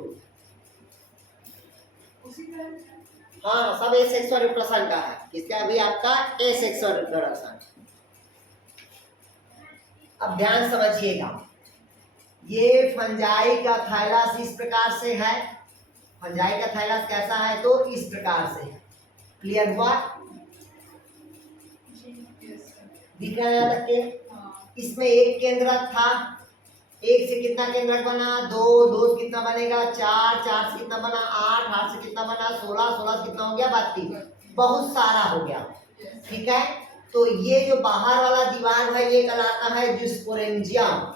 हाँ, सब एसेक्सुअल रिप्रोडक्शन का है। किसका अभी आपका, एसेक्सुअल रिप्रोडक्शन। अब ध्यान समझिएगा, ये फंजाई का थाइलस इस प्रकार से है। फंजाई का थाइलस कैसा है, तो इस प्रकार से है। क्लियर हुआ, दिख रहा है तक के। इसमें एक केंद्रक था, एक से कितना केंद्रक बना, दो, दो से कितना बनेगा, चार, चार से कितना बना, आठ, आठ से कितना बना, 16, 16 से कितना हो गया, 32। बहुत सारा हो गया, ठीक है। तो ये जो बाहर वाला दीवार है, ये कहलाता है जूस्पोरेंजियम।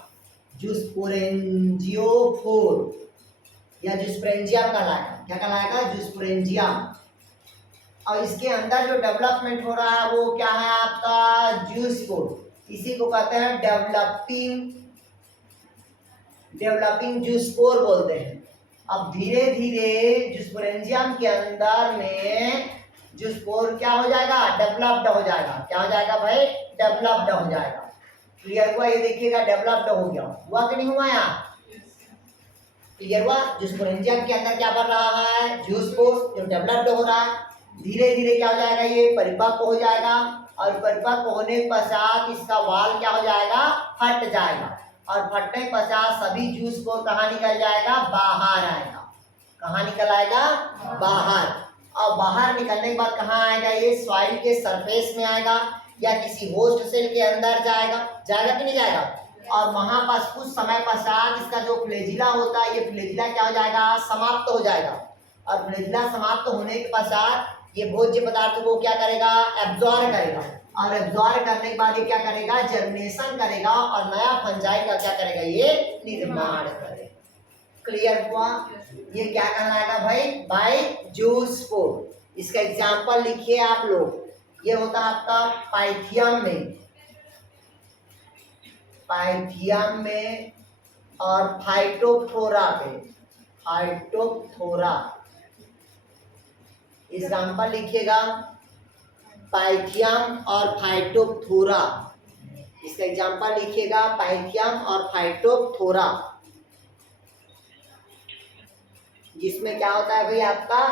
जूस्पोरेंजियोफोर या जूस्पोरेंजियम कहलाएगा। क्या कहलाएगा, जूस्पोरेंजियम। और इसके अंदर जो डेवलपमेंट हो रहा है वो क्या है आपका, जूस्पोर। इसी को कहते हैं डेवलपिंग जूस्पोर बोलते हैं। अब धीरे धीरे जूस्पोरेंजियम के अंदर में जो स्पोर क्या हो जाएगा, डेवलप्ड हो जाएगा। क्या हो जाएगा भाई, डेवलप्ड हो जाएगा। क्लियर हुआ, ये देखिएगा डेवलप्ड हो गया, हुआ कि नहीं हुआ यहाँ, क्लियर हुआ। जो स्पोरेंजियम के अंदर क्या बन रहा है, जूस स्पोर जो डेवलप्ड हो रहा है, धीरे धीरे क्या हो जाएगा, ये परिपक्व हो जाएगा, और परिपक्व होने के पश्चात इसका वाल क्या हो जाएगा, फट जाएगा, और फटने के पश्चात सभी जूस स्पोर कहाँ निकल जाएगा, बाहर आएगा। कहाँ निकल आएगा, बाहर। और बाहर निकलने के बाद कहाँ आएगा, ये सॉइल के सरफेस में आएगा या किसी होस्ट सेल के अंदर जाएगा, जाएगा कि नहीं जाएगा। और वहां पास कुछ समय पश्चात इसका जो फ्लैजिला होता है, ये फ्लैजिला क्या हो जाएगा, समाप्त हो जाएगा। और फ्लैजिला समाप्त होने के पश्चात ये भोज्य पदार्थ को क्या करेगा, एब्जॉर्ब करेगा, और एब्जॉर्ब करने के बाद ये क्या करेगा, जर्मिनेशन करेगा, और नया फंजाई का क्या करेगा, ये निर्माण करेगा। क्लियर हुआ, ये क्या कहलाएगा भाई, बाय जूस स्पोर। इसका एग्जाम्पल लिखिए आप लोग, ये होता है आपका पाइथियम में और फाइटोप्थोरा पे, फाइटोप्थोरा। एग्जाम्पल लिखिएगा, पाइथियम और फाइटोप्थोरा। इसका एग्जाम्पल लिखिएगा, पाइथियम और फाइटोप्थोरा, जिसमें क्या होता है भाई, आपका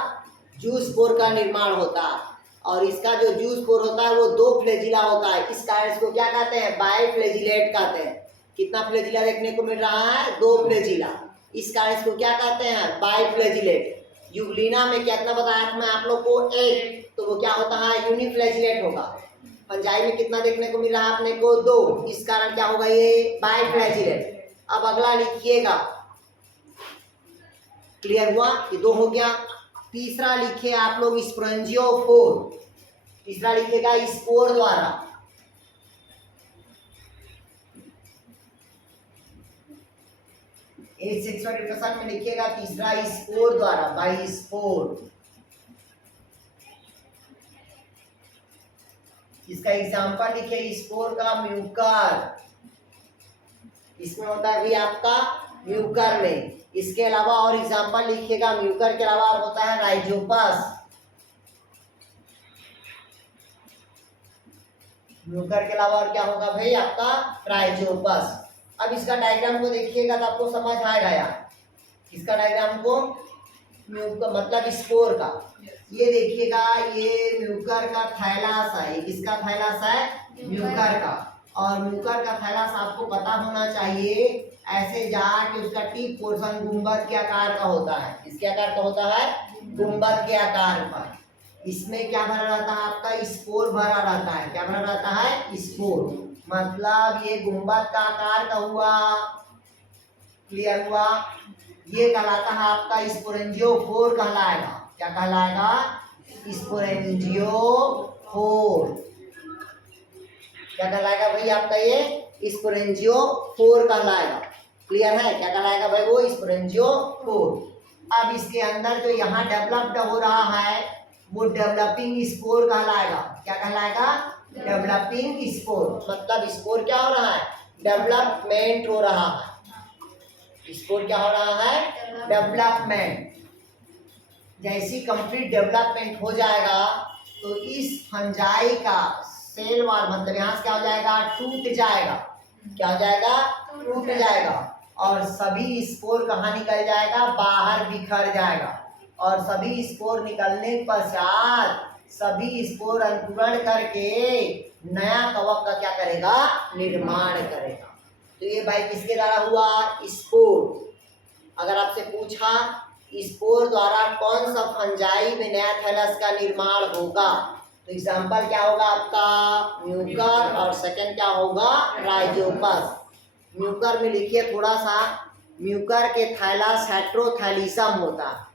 जूस स्पोर का निर्माण होता है। और इसका जो जूस स्पोर होता है वो 2 फ्लैजिला होता है, इस कारण इसको क्या कहते हैं, बाइफ्लैजिलेट कहते हैं। कितना फ्लैजिला देखने को मिल रहा है, 2 फ्लैजिला, इस कारण इसको क्या कहते हैं, बाइफ्लैजिलेट। यूग्लिना में कितना बताया था मैं आप लोग को, 1, तो वो क्या होता है, यूनिफ्लैजिलेट होगा। फंजाई में कितना देखने को मिल रहा है अपने को, 2, इस कारण क्या होगा, ये बाइफ्लैजिलेट। अब अगला लिखिएगा, क्लियर हुआ, ये 2 हो गया। तीसरा लिखिए आप लोग, स्पोरेंजियोफोर। तीसरा लिखिएगा, स्पोर द्वारा। सेक्सुअल रिप्रोडक्शन में लिखिएगा तीसरा, स्पोर द्वारा, बाय स्पोर। इसका एग्जांपल लिखिए, स्पोर का म्यूकर, इसमें होता है भी आपका म्यूकर में। इसके अलावा और एग्जांपल लिखिएगा, म्यूकर के अलावा होता है राइजोपस। म्यूकर के अलावा और क्या होगा भाई, आपका राइजोपस। अब इसका डायग्राम को देखिएगा तो आपको समझ आएगा यार, इसका डायग्राम को, म्यूकर मतलब स्पोर का। ये देखिएगा, ये म्यूकर का थैलास है, किसका थैलास है, म्यूकर का। और म्यूकर का थैलास आपको पता होना चाहिए, ऐसे जाके उसका टिप पोर्शन गुंबद के आकार का होता है। किसके आकार का होता है, गुंबद के आकार पर। इसमें क्या भरा रहता है, आपका स्पोर भरा रहता है। क्या भरा रहता है, स्पोर, मतलब ये गुंबद का आकार का हुआ। क्लियर हुआ, ये कहलाता है आपका स्पोरेंजियोफोर कहलाएगा। क्या कहलाएगा, स्पोरेंजियोफोर। क्या कहलाएगा भाई आपका, ये स्पोरेंजियोफोर कहलाएगा। क्लियर है, क्या कहलाएगा भाई, वो स्पोरेंजियोफोर। अब इसके अंदर जो यहाँ डेवलप्ड हो रहा है वो डेवलपिंग स्पोर कहलाएगा। क्या कहलाएगा, डेवलपिंग स्पोर, मतलब स्पोर क्या हो रहा है, डेवलपमेंट हो रहा है। स्पोर क्या हो रहा है, डेवलपमेंट। जैसी कंप्लीट डेवलपमेंट हो जाएगा तो इस फंजाई का सेल वाल, मतलब यहाँ से क्या हो जाएगा, टूट जाएगा। क्या हो जाएगा, टूट जाएगा, और सभी स्पोर कहाँ निकल जाएगा, बाहर बिखर जाएगा। और सभी स्पोर निकलने के पश्चात सभी स्पोर अंकुरण करके नया कवक का क्या करेगा, निर्माण करेगा। तो ये भाई किसके द्वारा हुआ, स्पोर। अगर आपसे पूछा स्पोर द्वारा कौन सा फंजाई में नया थैलस का निर्माण होगा, तो एग्जाम्पल क्या होगा आपका, म्यूकर, और सेकंड क्या होगा, राइजोपस। म्यूकर में लिखिए थोड़ा सा, म्यूकर के थैलस हेट्रोथैलिसम होता है।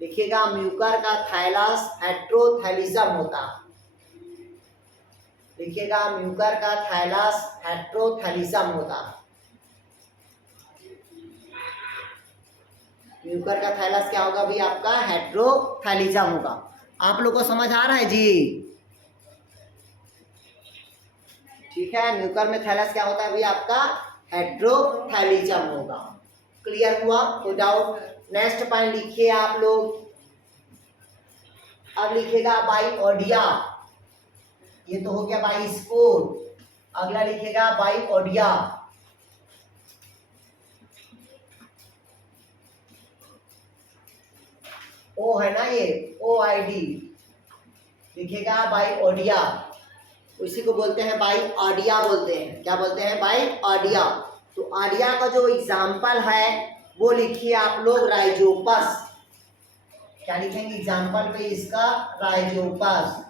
लिखिएगा, म्यूकर का थैलस हेट्रोथैलिसम होता। लिखिएगा, म्यूकर का थैलस हेट्रोथैलिसम होता। म्यूकर का थैलस क्या होगा भी आपका, हेट्रोथैलिसम होगा। आप लोग को समझ आ रहा है जी, ठीक है। म्यूकर में थैलस क्या होता है भी आपका, हेट्रोथैलिसम होगा। क्लियर हुआ, तो डाउट। नेक्स्ट पॉइंट लिखिए आप लोग, अब लिखेगा बाई ओडिया, ये तो हो गया बाई स्पोर। अगला लिखेगा बाई ओडिया, ओ है ना ये OID, लिखेगा बाई ओडिया। इसी को बोलते हैं बाई ऑडिया बोलते हैं। क्या बोलते हैं? बाई ऑडिया। तो ऑडिया का जो एग्जाम्पल है वो लिखिए आप लोग राइजोपस। क्या लिखेंगे एग्जाम्पल पे इसका? राइजोपस।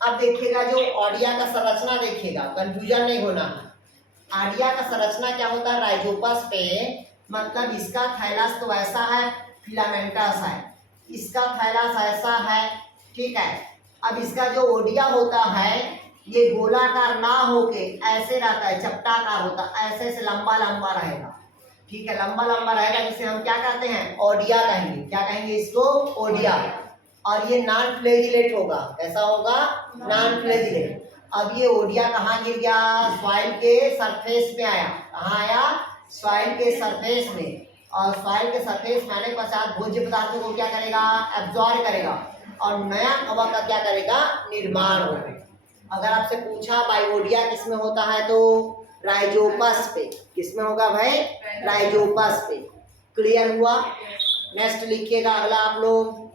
अब देखिएगा जो ऑडिया का संरचना देखिएगा, कंफ्यूजन नहीं होना है। ऑडिया का संरचना क्या होता है राइजोपस पे, मतलब इसका थैलस तो ऐसा है, फिलामेंटस है, इसका थैलस ऐसा है, ठीक है। अब इसका जो ओडिया होता है ये गोलाकार ना होके ऐसे रहता है, चपटाकार होता है, ऐसे से लंबा लंबा रहेगा, ठीक है, लंबा लंबा रहेगा, जिसे हम क्या कहते हैं? ओडिया कहेंगे। क्या कहेंगे इसको? ओडिया। और ये नॉन फ्लैजिलेट होगा। कैसा होगा? Non flagellate. अब ये ओडिया कहाँ गिर गया? सॉइल के सरफेस में आया। कहाँ आया? सॉइल के सरफेस में। और सॉइल के सरफेस में आने पश्चात भोज्य पदार्थों को क्या करेगा? एब्जॉर्ब करेगा और नया हवा का क्या करेगा? निर्माण होगा। अगर आपसे पूछा बायोडिया किसमें होता है तो राइजोपस पे। किसमें होगा भाई? राइजोपस पे। क्लियर हुआ? नेक्स्ट लिखिएगा अगला आप लोग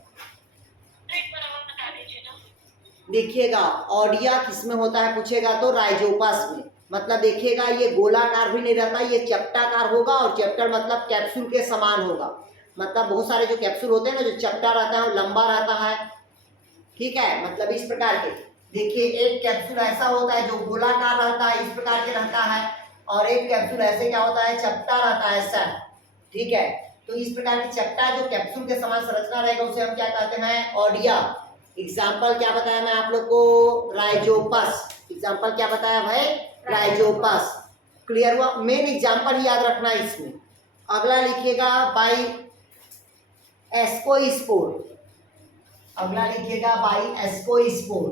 देखिएगा ऑडिया किसमें होता है पूछेगा तो राइजोपस में। मतलब देखिएगा ये गोलाकार भी नहीं रहता, ये चपटाकार होगा। और चैप्टर मतलब कैप्सूल के समान होगा। मतलब बहुत सारे जो कैप्सूल होते हैं ना, जो चपटा रहता है वो लंबा रहता है, ठीक है। मतलब इस प्रकार के देखिए, एक कैप्सूल ऐसा होता है जो गोलाकार रहता है, इस प्रकार के रहता है। और एक कैप्सूल ऐसे क्या होता है? चपटा रहता है ऐसा, ठीक है। तो इस प्रकार की चपटा जो कैप्सूल के समान संरचना रहेगा उसे हम क्या कहते हैं? ऑडिया। एग्जाम्पल क्या बताया मैं आप लोग को? राइजोपस। एग्जाम्पल क्या बताया भाई? राइजोपस। क्लियर हुआ? मेन एग्जाम्पल ही याद रखना है इसमें। अगला लिखिएगा बाई एस्कोस्पोर। अगला लिखिएगा बाई एस्कोस्पोर।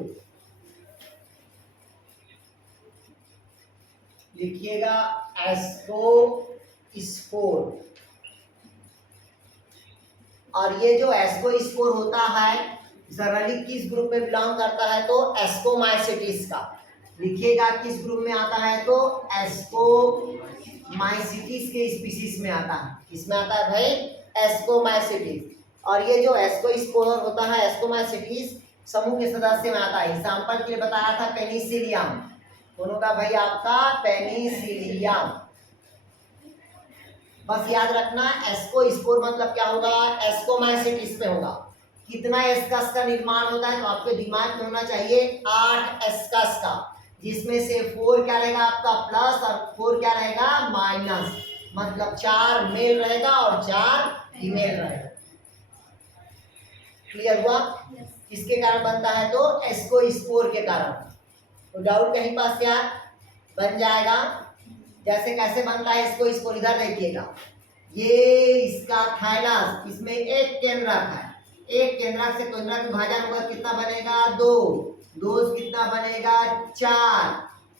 लिखिएगा एस्कोस्पोर। और ये जो एस्कोस्पोर होता है जनरली किस ग्रुप में बिलोंग करता है तो एस्कोमाइसिटिस का। लिखिएगा किस ग्रुप में आता है तो एस्कोमाइसिटिस के स्पीशीज में आता है। किसमें आता है भाई? एस्कोमाइसिटिस। और ये जो एस्कोस्पोर होता है एस्कोमाइसिटिस समूह के सदस्य में आता है। एग्जाम्पल के लिए बताया था पेनिसिलियम। कौन होगा भाई आपका? पेनिसिलियम। बस याद रखना एस्कोस्पोर मतलब क्या होगा? एस्कोमाइसिटिस में होगा। कितना एस्कस का निर्माण होता है तो आपके दिमाग में होना चाहिए 8 एस्कस का, जिसमें से 4 क्या रहेगा आपका प्लस और 4 क्या रहेगा माइनस। मतलब 4 मेल रहेगा और 4 फीमेल रहेगा। क्लियर हुआ? किसके कारण बनता है तो एस्कोस्पोर के कारण। तो डाउट कहीं पास क्या बन जाएगा? जैसे कैसे बनता है एस्कोस्पोर? इधर देखिएगा, ये इसका थाइलस, इसमें एक केंद्रक है, एक केंद्रक से केंद्रक विभाजन होगा, कितना बनेगा? 2। 2 से कितना बनेगा? 4।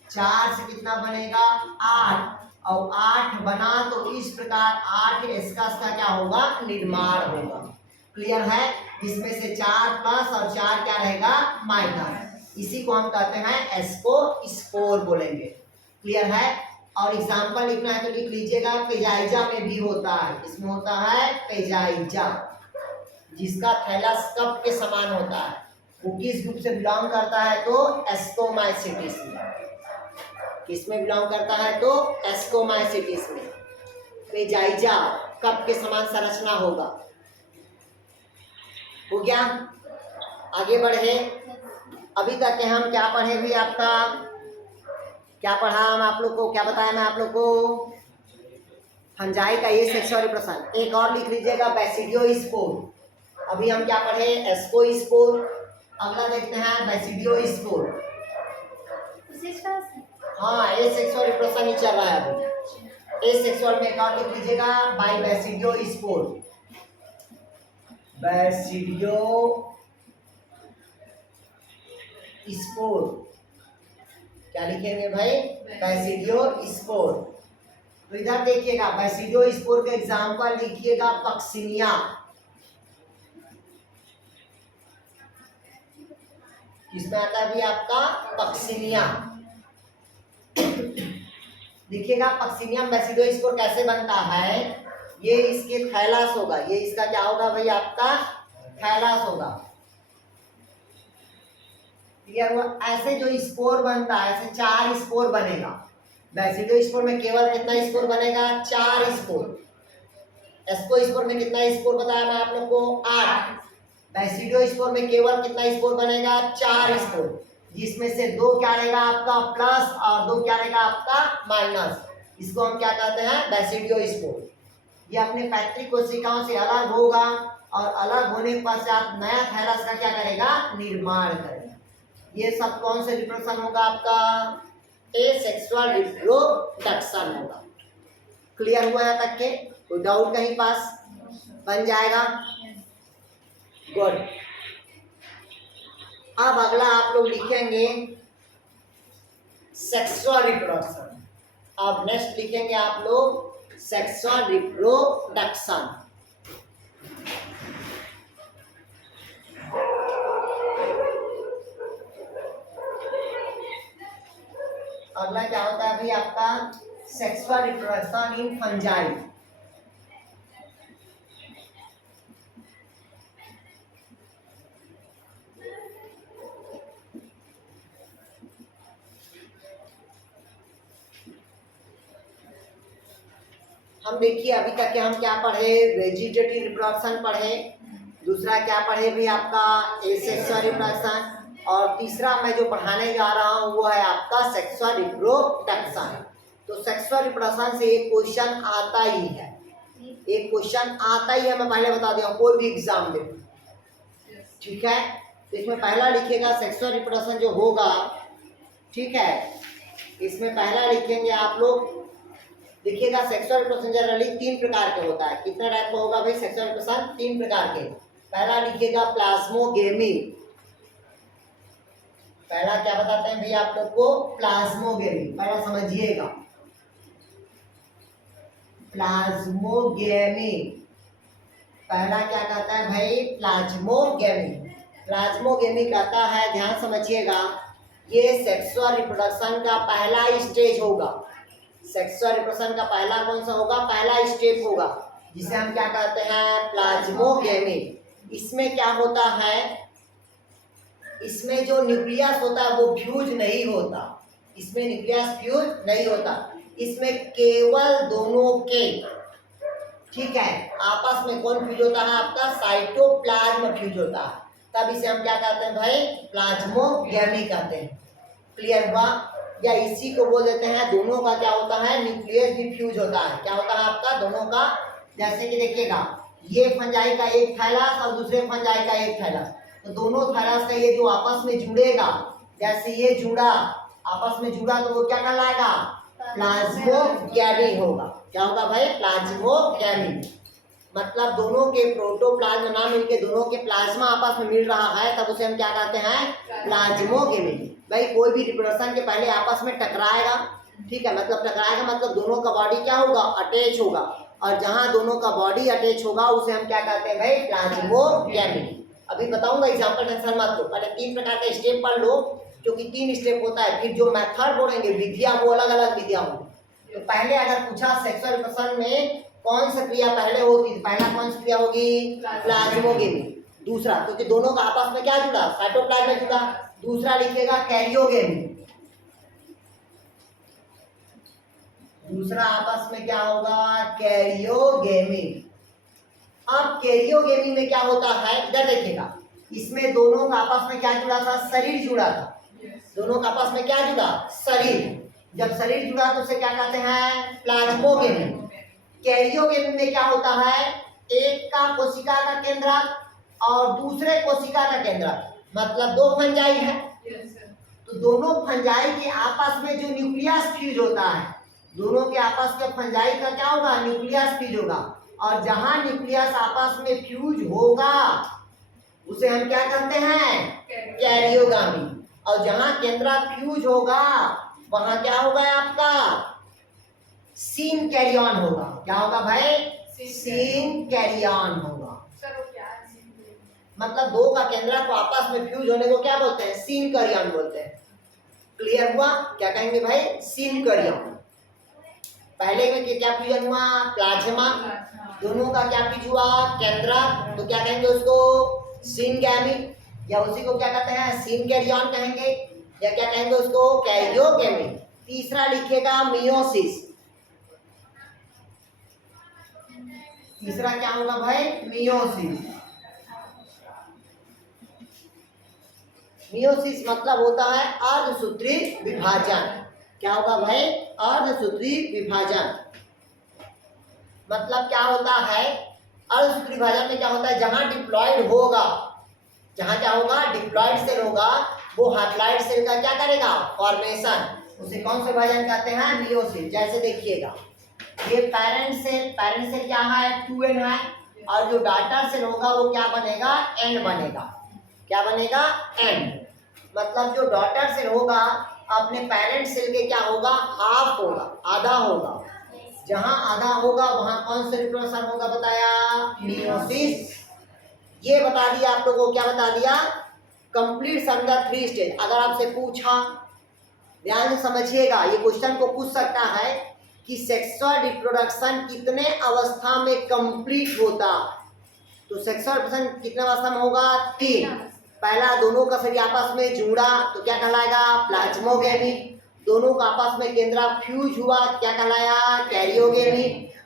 4 से कितना बनेगा? 8। और 8 बना तो इस प्रकार 8 एस्कस का क्या होगा? निर्माण होगा। क्लियर है? इसमें से 4 प्लस और 4 क्या रहेगा? माइनस। इसी को हम कहते हैं एस्कोस्पोर बोलेंगे। क्लियर है? और एग्जाम्पल लिखना है तो लिख लीजिएगा पेजाइजा में भी होता है। इसमें होता है पेजाइजा, जिसका थैलस कप के समान होता है। वो किस ग्रुप से बिलोंग करता है तो एस्कोमाइसिटिस में। किसमें बिलोंग करता है तो एस्कोमाइसिटिस में। पेजाइजा कप के समान संरचना होगा। हो गया? आगे बढ़े। अभी तक के हम क्या पढ़े भी? आपका क्या पढ़ा हम आप लोग को? क्या बताया मैं आप लोग को? फंजाई का ये सेक्सुअल रिप्रोडक्शन। एक और लिख लीजिएगा बैसिडियोस्पोर। अभी हम क्या पढ़े? एस्कोस्पोर। अगला देखते हैं बैसिडियोस्पोर। हाँ, ए सेक्सुअल रिप्रोडक्शन ही चल रहा है अभी। ए सेक्सुअल में एक और लिख लीजिएगा बाई बैसिडियोस्पोर। बैसिडियोस्पोर क्या लिखेंगे भाई? बैसिडियोस्पोर। तो इधर देखिएगा बैसिडियोस्पोर का एग्जाम्पल लिखिएगा पक्सिनिया। किसमें आता है भी आपका पक्सिनिया। देखिएगा पक्सिनियम बेसिडोस्पोर कैसे बनता है, ये इसके थैलास होगा, ये इसका क्या होगा भाई आपका थैलास होगा। क्लियर हुआ? ऐसे जो स्पोर बनता है ऐसे 4 स्पोर बनेगा। बेसिडोस्पोर में केवल कितना स्पोर बनेगा 4 स्पोर। एस्कोस्पोर में कितना स्पोर बताया मैं आप लोग को 8। बेसिडोस्पोर में केवल कितना स्पोर बनेगा 4 स्पोर, जिसमें से 2 क्या रहेगा आपका प्लस और 2 क्या रहेगा आपका माइनस। इसको हम क्या कहते हैं बेसिडोस्पोर। ये अपने पैतृक कोशिकाओं से अलग होगा और अलग होने के पश्चात नया थैलस का क्या करेगा निर्माण करेगा। ये सब कौन से रिप्रोडक्शन होगा आपका एसेक्सुअल रिप्रोडक्शन होगा। क्लियर हुआ यहाँ तक के? कोई डाउट कहीं पास? बन जाएगा। गुड। अब अगला आप लोग लिखेंगे सेक्सुअल रिप्रोडक्शन। अब नेक्स्ट लिखेंगे आप लोग सेक्सुअल रिप्रोडक्शन। अगला क्या होता है अभी आपका सेक्सुअल रिप्रोडक्शन इन फंजाई। हम देखिए अभी तक के हम क्या पढ़े, वेजिटेटिव रिप्रोडक्शन पढ़े, दूसरा क्या पढ़े भी आपका एसेक्सुअल रिप्रोडक्शन, और तीसरा मैं जो पढ़ाने जा रहा हूँ वो है आपका सेक्सुअल रिप्रोडक्शन। तो सेक्सुअल रिप्रोडक्शन से एक क्वेश्चन आता ही है, एक क्वेश्चन आता ही है, मैं पहले बता दिया कोई भी एग्जाम में, ठीक है। तो इसमें पहला लिखेगा सेक्सुअल रिप्रोडक्शन जो होगा, ठीक है, इसमें पहला लिखेंगे आप लोग। देखिएगा सेक्सुअल रिप्रोडक्शन जनरली 3 प्रकार के होता है। कितना टाइप का होगा भाई सेक्सुअल रिप्रोडक्शन? 3 प्रकार के। पहला लिखिएगा प्लाज्मोगेमी। पहला क्या बताते हैं भाई आप लोग को प्लाज्मोगेमी, पहला समझिएगा प्लाज्मोगेमी। पहला क्या कहता है भाई प्लाज्मोगेमी। प्लाज्मोगेमी कहता है, ध्यान समझिएगा, ये सेक्सुअल रिप्रोडक्शन का पहला स्टेज होगा। सेक्सुअल रिप्रोडक्शन का पहला कौन सा होगा? पहला स्टेप होगा, जिसे हम क्या कहते हैं प्लाज्मोगेमी। इसमें क्या होता है, इसमें जो न्यूक्लियस होता है वो फ्यूज नहीं होता, इसमें न्यूक्लियस फ्यूज नहीं होता, इसमें केवल दोनों के, ठीक है, आपस में कौन फ्यूज होता है आपका साइटोप्लाज्म फ्यूज होता है, तब इसे हम क्या कहते हैं भाई प्लाज्मोगेमी कहते हैं। क्लियर हुआ? या इसी को बोल देते हैं दोनों का क्या होता है न्यूक्लियस भी फ्यूज होता है। क्या होता है आपका दोनों का, जैसे कि देखिएगा ये फंजाई का एक थैलस और दूसरे फंजाई का एक थैलस, तो दोनों थैलस का ये जो आपस में जुड़ेगा, जैसे ये जुड़ा आपस में जुड़ा तो वो क्या कहलाएगा प्लाज्मोगेमी होगा। क्या होगा भाई प्लाज्मोगेमी। मतलब दोनों के प्रोटोप्लाज्म ना मिलके दोनों के प्लाज्मा आपस में मिल रहा है, तब उसे हम क्या कहते हैं प्लाज्मोगेमी। भाई कोई भी रिप्रोडक्शन के पहले आपस में टकराएगा, ठीक है, मतलब टकराएगा मतलब दोनों का बॉडी क्या होगा अटैच होगा, और जहां दोनों का बॉडी अटैच होगा उसे हम क्या कहते हैं भाई प्लाज्मोगेमी। अभी बताऊंगा एग्जांपल, टेंशन मत लो, पहले 3 प्रकार का स्टेप पढ़ लो, क्योंकि 3 स्टेप होता है, फिर जो मेथड बोलेंगे विधियां वो अलग अलग विधियां होंगी। तो पहले अगर पूछा सेक्सुअल रिप्रोडक्शन में कौन सा क्रिया पहले होगी, पहला कौन सी क्रिया होगी प्लाज्मोगेमी। दूसरा क्योंकि दोनों का आपस में क्या जुड़ा साइटोप्लाज्म जुड़ा, दूसरा लिखेगा कैरियोगेमी। दूसरा आपस में क्या होगा कैरियोगेमी। अब कैरियोगेमी में क्या होता है इधर देखिएगा, इसमें दोनों का आपस में क्या जुड़ा था शरीर जुड़ा था, दोनों का आपस में क्या जुड़ा शरीर, जब शरीर जुड़ा तो उसे क्या कहते हैं प्लाज्मोगेमी। कैरियोगेमी में क्या होता है एक का कोशिका का केंद्रक और दूसरे कोशिका का केंद्रक, मतलब 2 फंजाई है, तो दोनों फंजाई के आपस में जो न्यूक्लियस फ्यूज होता है, दोनों के आपस के फंजाई का क्या होगा न्यूक्लियस फ्यूज होगा, और जहां न्यूक्लियस आपस में फ्यूज होगा उसे हम क्या कहते हैं कैरियोगामी, और जहां केंद्रक फ्यूज होगा वहां क्या होगा आपका सीन कैरियन होगा। क्या होगा भाई सीन कैरियन होगा। मतलब दो का केंद्रक को आपस में फ्यूज होने को क्या बोलते हैं? सिनकरियन बोलते हैं। क्लियर हुआ? क्या कहेंगे भाई? सिनकरियन। पहले में क्या फ्यूजन हुआ? प्लाज्मा। दोनों का क्या फ्यूज हुआ? केंद्रक। तो क्या कहेंगे उसको? सिनगैमी, या उसी को क्या कहते हैं? सिनकैरियन कहेंगे, या क्या कहेंगे उसको? कैरियोगैमी। तीसरा लिखिएगा मियोसिस। तीसरा क्या होगा भाई? मियोसिस। मियोसिस मतलब होता है अर्धसूत्री विभाजन। क्या होगा भाई? अर्धसूत्री विभाजन। मतलब क्या होता है? अर्धसूत्री विभाजन में क्या होता है? जहां डिप्लॉयड होगा, जहां क्या होगा? डिप्लॉयड सेल होगा, वो हैप्लॉयड सेल का क्या करेगा? फॉर्मेशन। उसे कौन से विभाजन कहते हैं? मियोसिस। जैसे देखिएगा, ये पेरेंट सेल क्या है? 2n है, और जो डॉटर सेल होगा वो क्या बनेगा? n बनेगा। क्या बनेगा? n। मतलब जो डॉटर सेल होगा अपने पेरेंट सेल के क्या होगा? हाफ होगा, आधा होगा। जहां आधा होगा वहां कौन सा रिप्रोडक्शन होगा बताया? मियोसिस। ये बता दिया आप लोगों को। क्या बता दिया? कंप्लीट समझा 3 स्टेज। अगर आपसे पूछा, ध्यान से समझिएगा, ये क्वेश्चन को पूछ सकता है कि सेक्सुअल रिप्रोडक्शन कितने अवस्था में कंप्लीट होता? तो सेक्सुअल रिप्रोडक्शन कितने अवस्था में होगा? 3। पहला, दोनों का शरीर आपस में जुड़ा तो क्या कहलाएगा? प्लाज्मोगेमी। दोनों का आपस में केंद्रक फ्यूज हुआ, क्या कहलाया? कैरियोगेमी।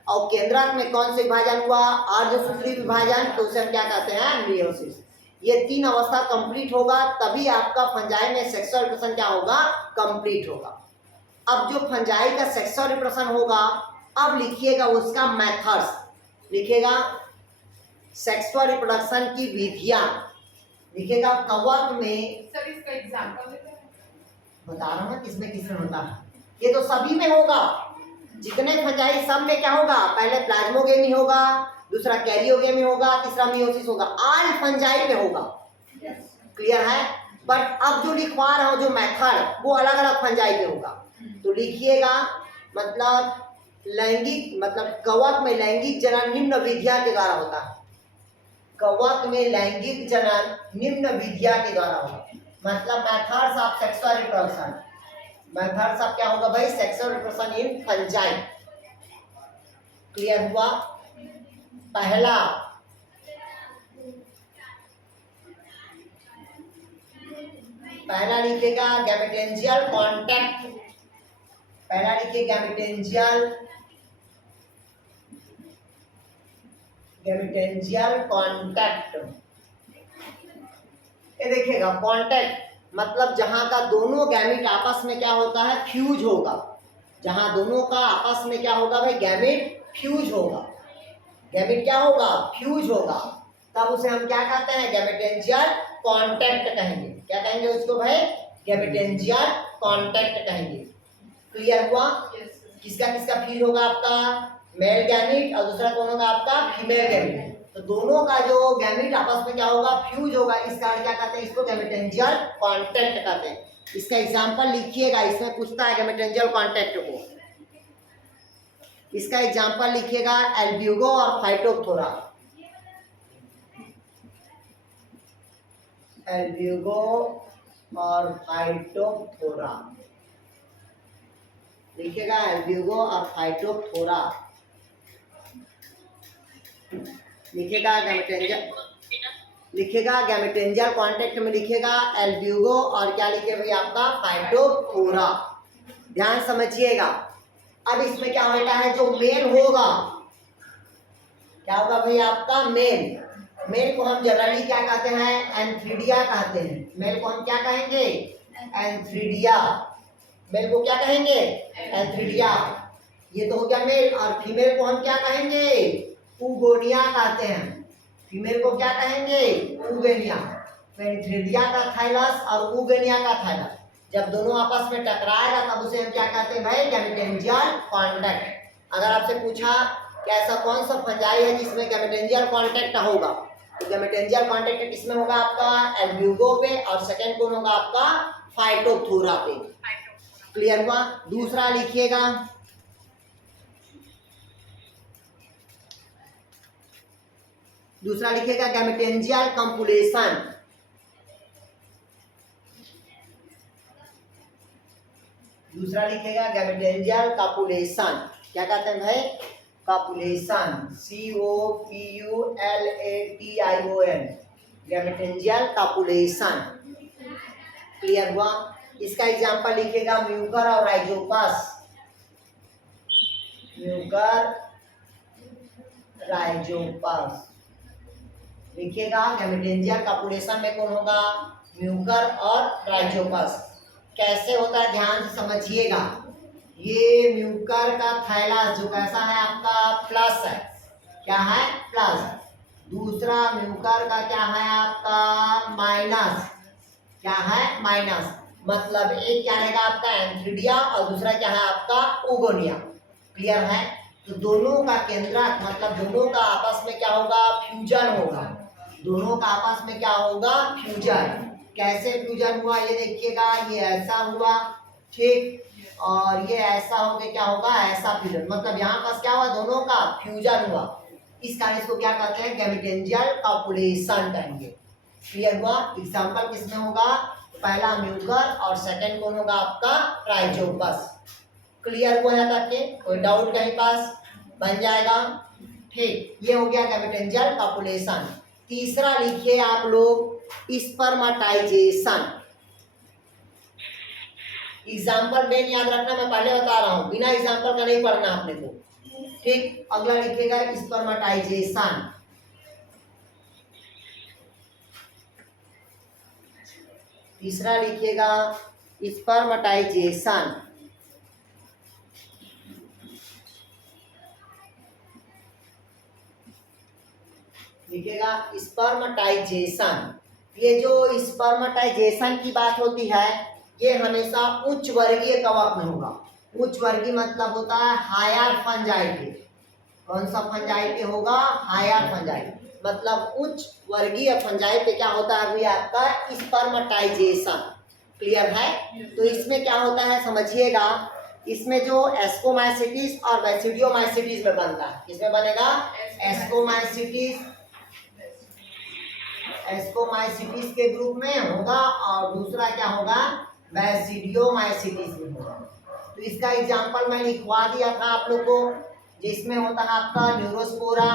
और केंद्रक में कौन से विभाजन हुआ? अर्धसूत्री विभाजन। तो उसे हम क्या कहते हैं? मियोसिस। ये 3 अवस्था कंप्लीट होगा तभी आपका फंजाई में सेक्सुअल रिप्रोडक्शन क्या होगा? कंप्लीट होगा। अब जो फंजाई का सेक्सुअल रिप्रोडक्शन होगा, अब लिखिएगा उसका मेथड्स। लिखिएगा सेक्सुअल रिप्रोडक्शन की विधियां। लिखिएगा कवक में। सर इसका एग्जांपल देते हैं? बता रहा हूँ किसमें किसमें होता है। ये तो सभी में होगा, जितने फंजाई सब में क्या होगा? पहले प्लाज्मोगेमी होगा, दूसरा कैरियोगेमी होगा, तीसरा मियोसिस होगा। ऑल फंजाई में होगा। क्लियर है? बट अब जो लिखवा रहा हूँ जो मेथड, वो अलग अलग फंजाई पे होगा। तो लिखिएगा मतलब लैंगिक, मतलब कवक में लैंगिक जनन निम्न विधिया के द्वारा होता है। कवक में लैंगिक जनन निम्न विधिया के द्वारा होगा। मतलब methods of sexual reproduction. Methods of क्या होगा भाई? Sexual reproduction in fungi. Clear हुआ? पहला लिखिएगा गैमेटेंजियल कांटेक्ट। पहला लिखिए गैमेटेंजियल कांटेक्ट। ये देखिएगा कांटेक्ट मतलब जहां का दोनों गैमेट आपस में क्या होता है? फ्यूज होगा। जहां दोनों का आपस में क्या होगा भाई? गैमेट फ्यूज होगा। गैमेट क्या होगा? फ्यूज होगा। तब उसे हम क्या कहते हैं? गैमेटेंजियल कांटेक्ट कहेंगे। क्या कहेंगे उसको भाई? गैमेटेंजियल कांटेक्ट कहेंगे। क्लियर हुआ? किसका किसका फ्यूज होगा आपका? मेल गैमेट, और दूसरा कौन होगा आपका? Female gamete. तो दोनों का जो गैमेट आपस में क्या होगा? फ्यूज होगा। इस कारण क्या कहते हैं? इसको गैमेटेंजियल कांटेक्ट कहते हैं। इसका एग्जांपल लिखिएगा, इसमें पूछता है गैमेटेंजियल कांटेक्ट को। इसका एग्जांपल लिखिएगा एल्ब्यूगो और फाइटोप्थोरा। एल्ब्यूगो और फाइटोप्थोरा लिखिएगा। एल्ब्यूगो और फाइटोप्थोरा लिखिएगा। गैमेटेंजियल लिखिएगा, गैमेटेंजियल कांटेक्ट में लिखिएगा एल्ब्यूगो और क्या लिखिए भाई आपका? फाइटोप्थोरा। ध्यान समझिएगा। अब इसमें क्या होता है? जो मेल होगा, क्या होगा भाई आपका? मेल। मेल को हम जनरली क्या कहते हैं? एंथ्रीडिया कहते हैं। मेल को हम क्या कहेंगे? एंथ्रीडिया। मेल को क्या कहेंगे? एंथ्रीडिया। ये तो हो गया मेल। और फीमेल को हम क्या कहेंगे? ऊगोनिया कहते हैं। फीमेल को क्या कहेंगे? ऊगेनिया। एंथ्रीडिया का थाइलस और ऊगेनिया का थाइलस जब दोनों आपस में टकराएगा तब उसे हम क्या कहते हैं भाई? गैमेटेंजियल कांटेक्ट। अगर आपसे पूछा कि ऐसा कौन सा फंजाई है जिसमें गैमेटेंजियल कांटेक्ट होगा, तो गैमेटेंजियल कांटेक्ट किसमें होगा आपका? एल्ब्यूगो पे, और सेकंड कौन होगा आपका? फाइटोप्थोरा पे। क्लियर हुआ? दूसरा लिखिएगा दूसरा लिखेगा गैमेटेंजियल कॉपुलेशन। दूसरा लिखेगा गैमेटेंजियल कॉपुलेशन। क्या कहते हैं भाई? Copulation, COPULATION, gametangial copulation. Clear हुआ? इसका एग्जांपल लिखेगा म्यूकर और राइजोपस। म्यूकर, राइजोपस लिखेगा। गैमेटेंजियल कॉपुलेशन में कौन होगा? म्यूकर और राइजोपस। कैसे होता है ध्यान से समझिएगा। ये म्यूकर का थैलास जो कैसा है आपका? प्लस है। क्या है? प्लस। दूसरा म्यूकर का क्या है आपका? माइनस। क्या है? माइनस। मतलब एक क्या रहेगा आपका? एंथ्रिडिया और दूसरा क्या है आपका? ओगोनिया। क्लियर है? तो दोनों का केंद्रक मतलब दोनों का आपस में क्या होगा? फ्यूजन होगा। दोनों का आपस में क्या होगा? फ्यूजन। कैसे फ्यूजन हुआ ये देखिएगा। ये ऐसा हुआ, ठीक, और ये ऐसा हो गया, क्या होगा? ऐसा फ्यूजन। मतलब यहाँ पास क्या हुआ? दोनों का फ्यूजन हुआ। इस कारण इसको क्या कहते हैं? गैमेटेंजियल कॉपुलेशन कहेंगे। क्लियर हुआ? एग्जांपल किसमें होगा? पहला म्यूकर और सेकंड कौन होगा आपका? राइजोपस। क्लियर हुआ यहाँ तक के? कोई डाउट कहीं पास? बन जाएगा, ठीक। ये हो गया गैमेटेंजियल कॉपुलेशन। तीसरा लिखिए आप लोग स्पर्मेटाइजेशन। एग्जाम्पल मेन याद रखना, मैं पहले बता रहा हूं, बिना एग्जाम्पल का नहीं पढ़ना आपने को, ठीक। अगला लिखिएगा स्पर्मेटाइजेशन। तीसरा लिखिएगा स्पर्मेटाइजेशन। लिखिएगा स्पर्मेटाइजेशन। ये जो स्पर्मेटाइजेशन की बात होती है ये हमेशा उच्च वर्गीय कवक में होगा। उच्च वर्गीय मतलब होता है हायर फंजाई। कौन सा फंजाई पे होगा? Higher fungi. मतलब उच्च वर्गीय फंजाई पे क्या होता है अभी आपका? स्पर्मेटाइजेशन। क्लियर है? तो इसमें क्या होता है समझिएगा। इसमें जो एस्कोमाइसिटिस और बैसिडियोमाइसिटिस में बनता है। किसमें बनेगा? एस्कोमाइसिटिस, एस्कोमाइसिटिस के ग्रुप में होगा और दूसरा क्या होगा? बैसिडियोमाइसिटिस में होगा। तो इसका एग्जांपल मैं लिखवा दिया था आप लोग को, जिसमें होता है आपका न्यूरोस्पोरा।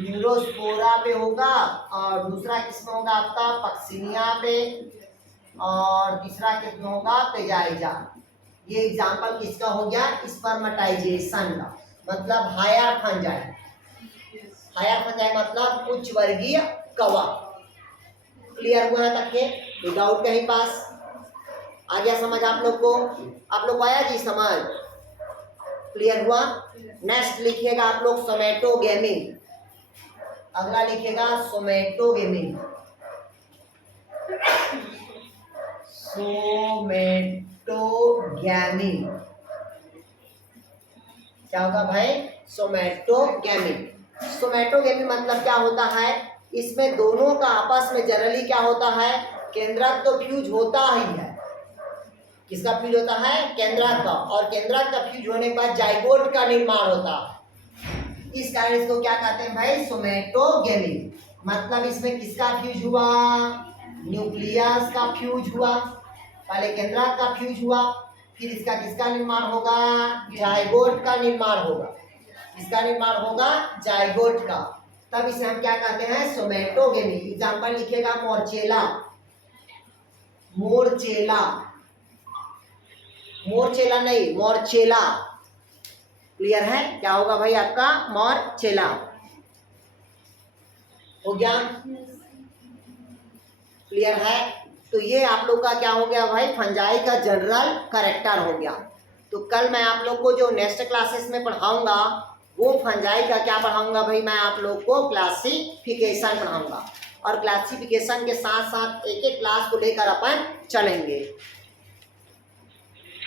न्यूरोस्पोरा पे होगा और दूसरा किसमें होगा आपका? पक्सिनिया पे, और तीसरा किसमें होगा? पेजाइजा। ये एग्जांपल किसका हो गया? स्पर्मेटाइजेशन का। मतलब हायर फंजाई। हायर फंजाई मतलब उच्च वर्गीय कवक। क्लियर हुआ है तक के? कोई डाउट कहीं पास? आ गया समझ आप लोग को? आप लोग को आया जी समझ? क्लियर हुआ? नेक्स्ट लिखिएगा आप लोग सोमेटोगेमी। अगला लिखिएगा सोमेटोगेमी। सोमेटोगेमी क्या होगा भाई? सोमेटोगेमी। सोमेटोगेमी मतलब क्या होता है? इसमें दोनों का आपस में जनरली क्या होता है? केंद्रक तो फ्यूज होता ही है। किसका फ्यूज होता है? केंद्रक का। और केंद्रक का फ्यूज होने के बाद जाइगोट का निर्माण होता है। इस कारण इसको क्या कहते हैं भाई? सोमेटोगेमी। मतलब इसमें किसका फ्यूज हुआ? न्यूक्लियस का फ्यूज हुआ। पहले केंद्रक का फ्यूज हुआ, फिर इसका किसका निर्माण होगा? जाइगोट का निर्माण होगा। किसका निर्माण होगा? जाइगोट का। तब इसे हम क्या कहते हैं? सोमेटोगेमी। एग्जांपल लिखिएगा मोर्चेला। मोर्चेला, मोर्चेला नहीं, मोर्चेला। क्लियर है? क्या होगा भाई आपका? मोर्चेला। हो गया? क्लियर है? तो ये आप लोग का क्या हो गया भाई? फंजाई का जनरल कैरेक्टर हो गया। तो कल मैं आप लोग को जो नेक्स्ट क्लासेस में पढ़ाऊंगा वो फंजाई का क्या पढ़ाऊंगा भाई? मैं आप लोग को क्लासिफिकेशन पढ़ाऊंगा। और क्लासिफिकेशन के साथ साथ एक एक क्लास को लेकर अपन चलेंगे।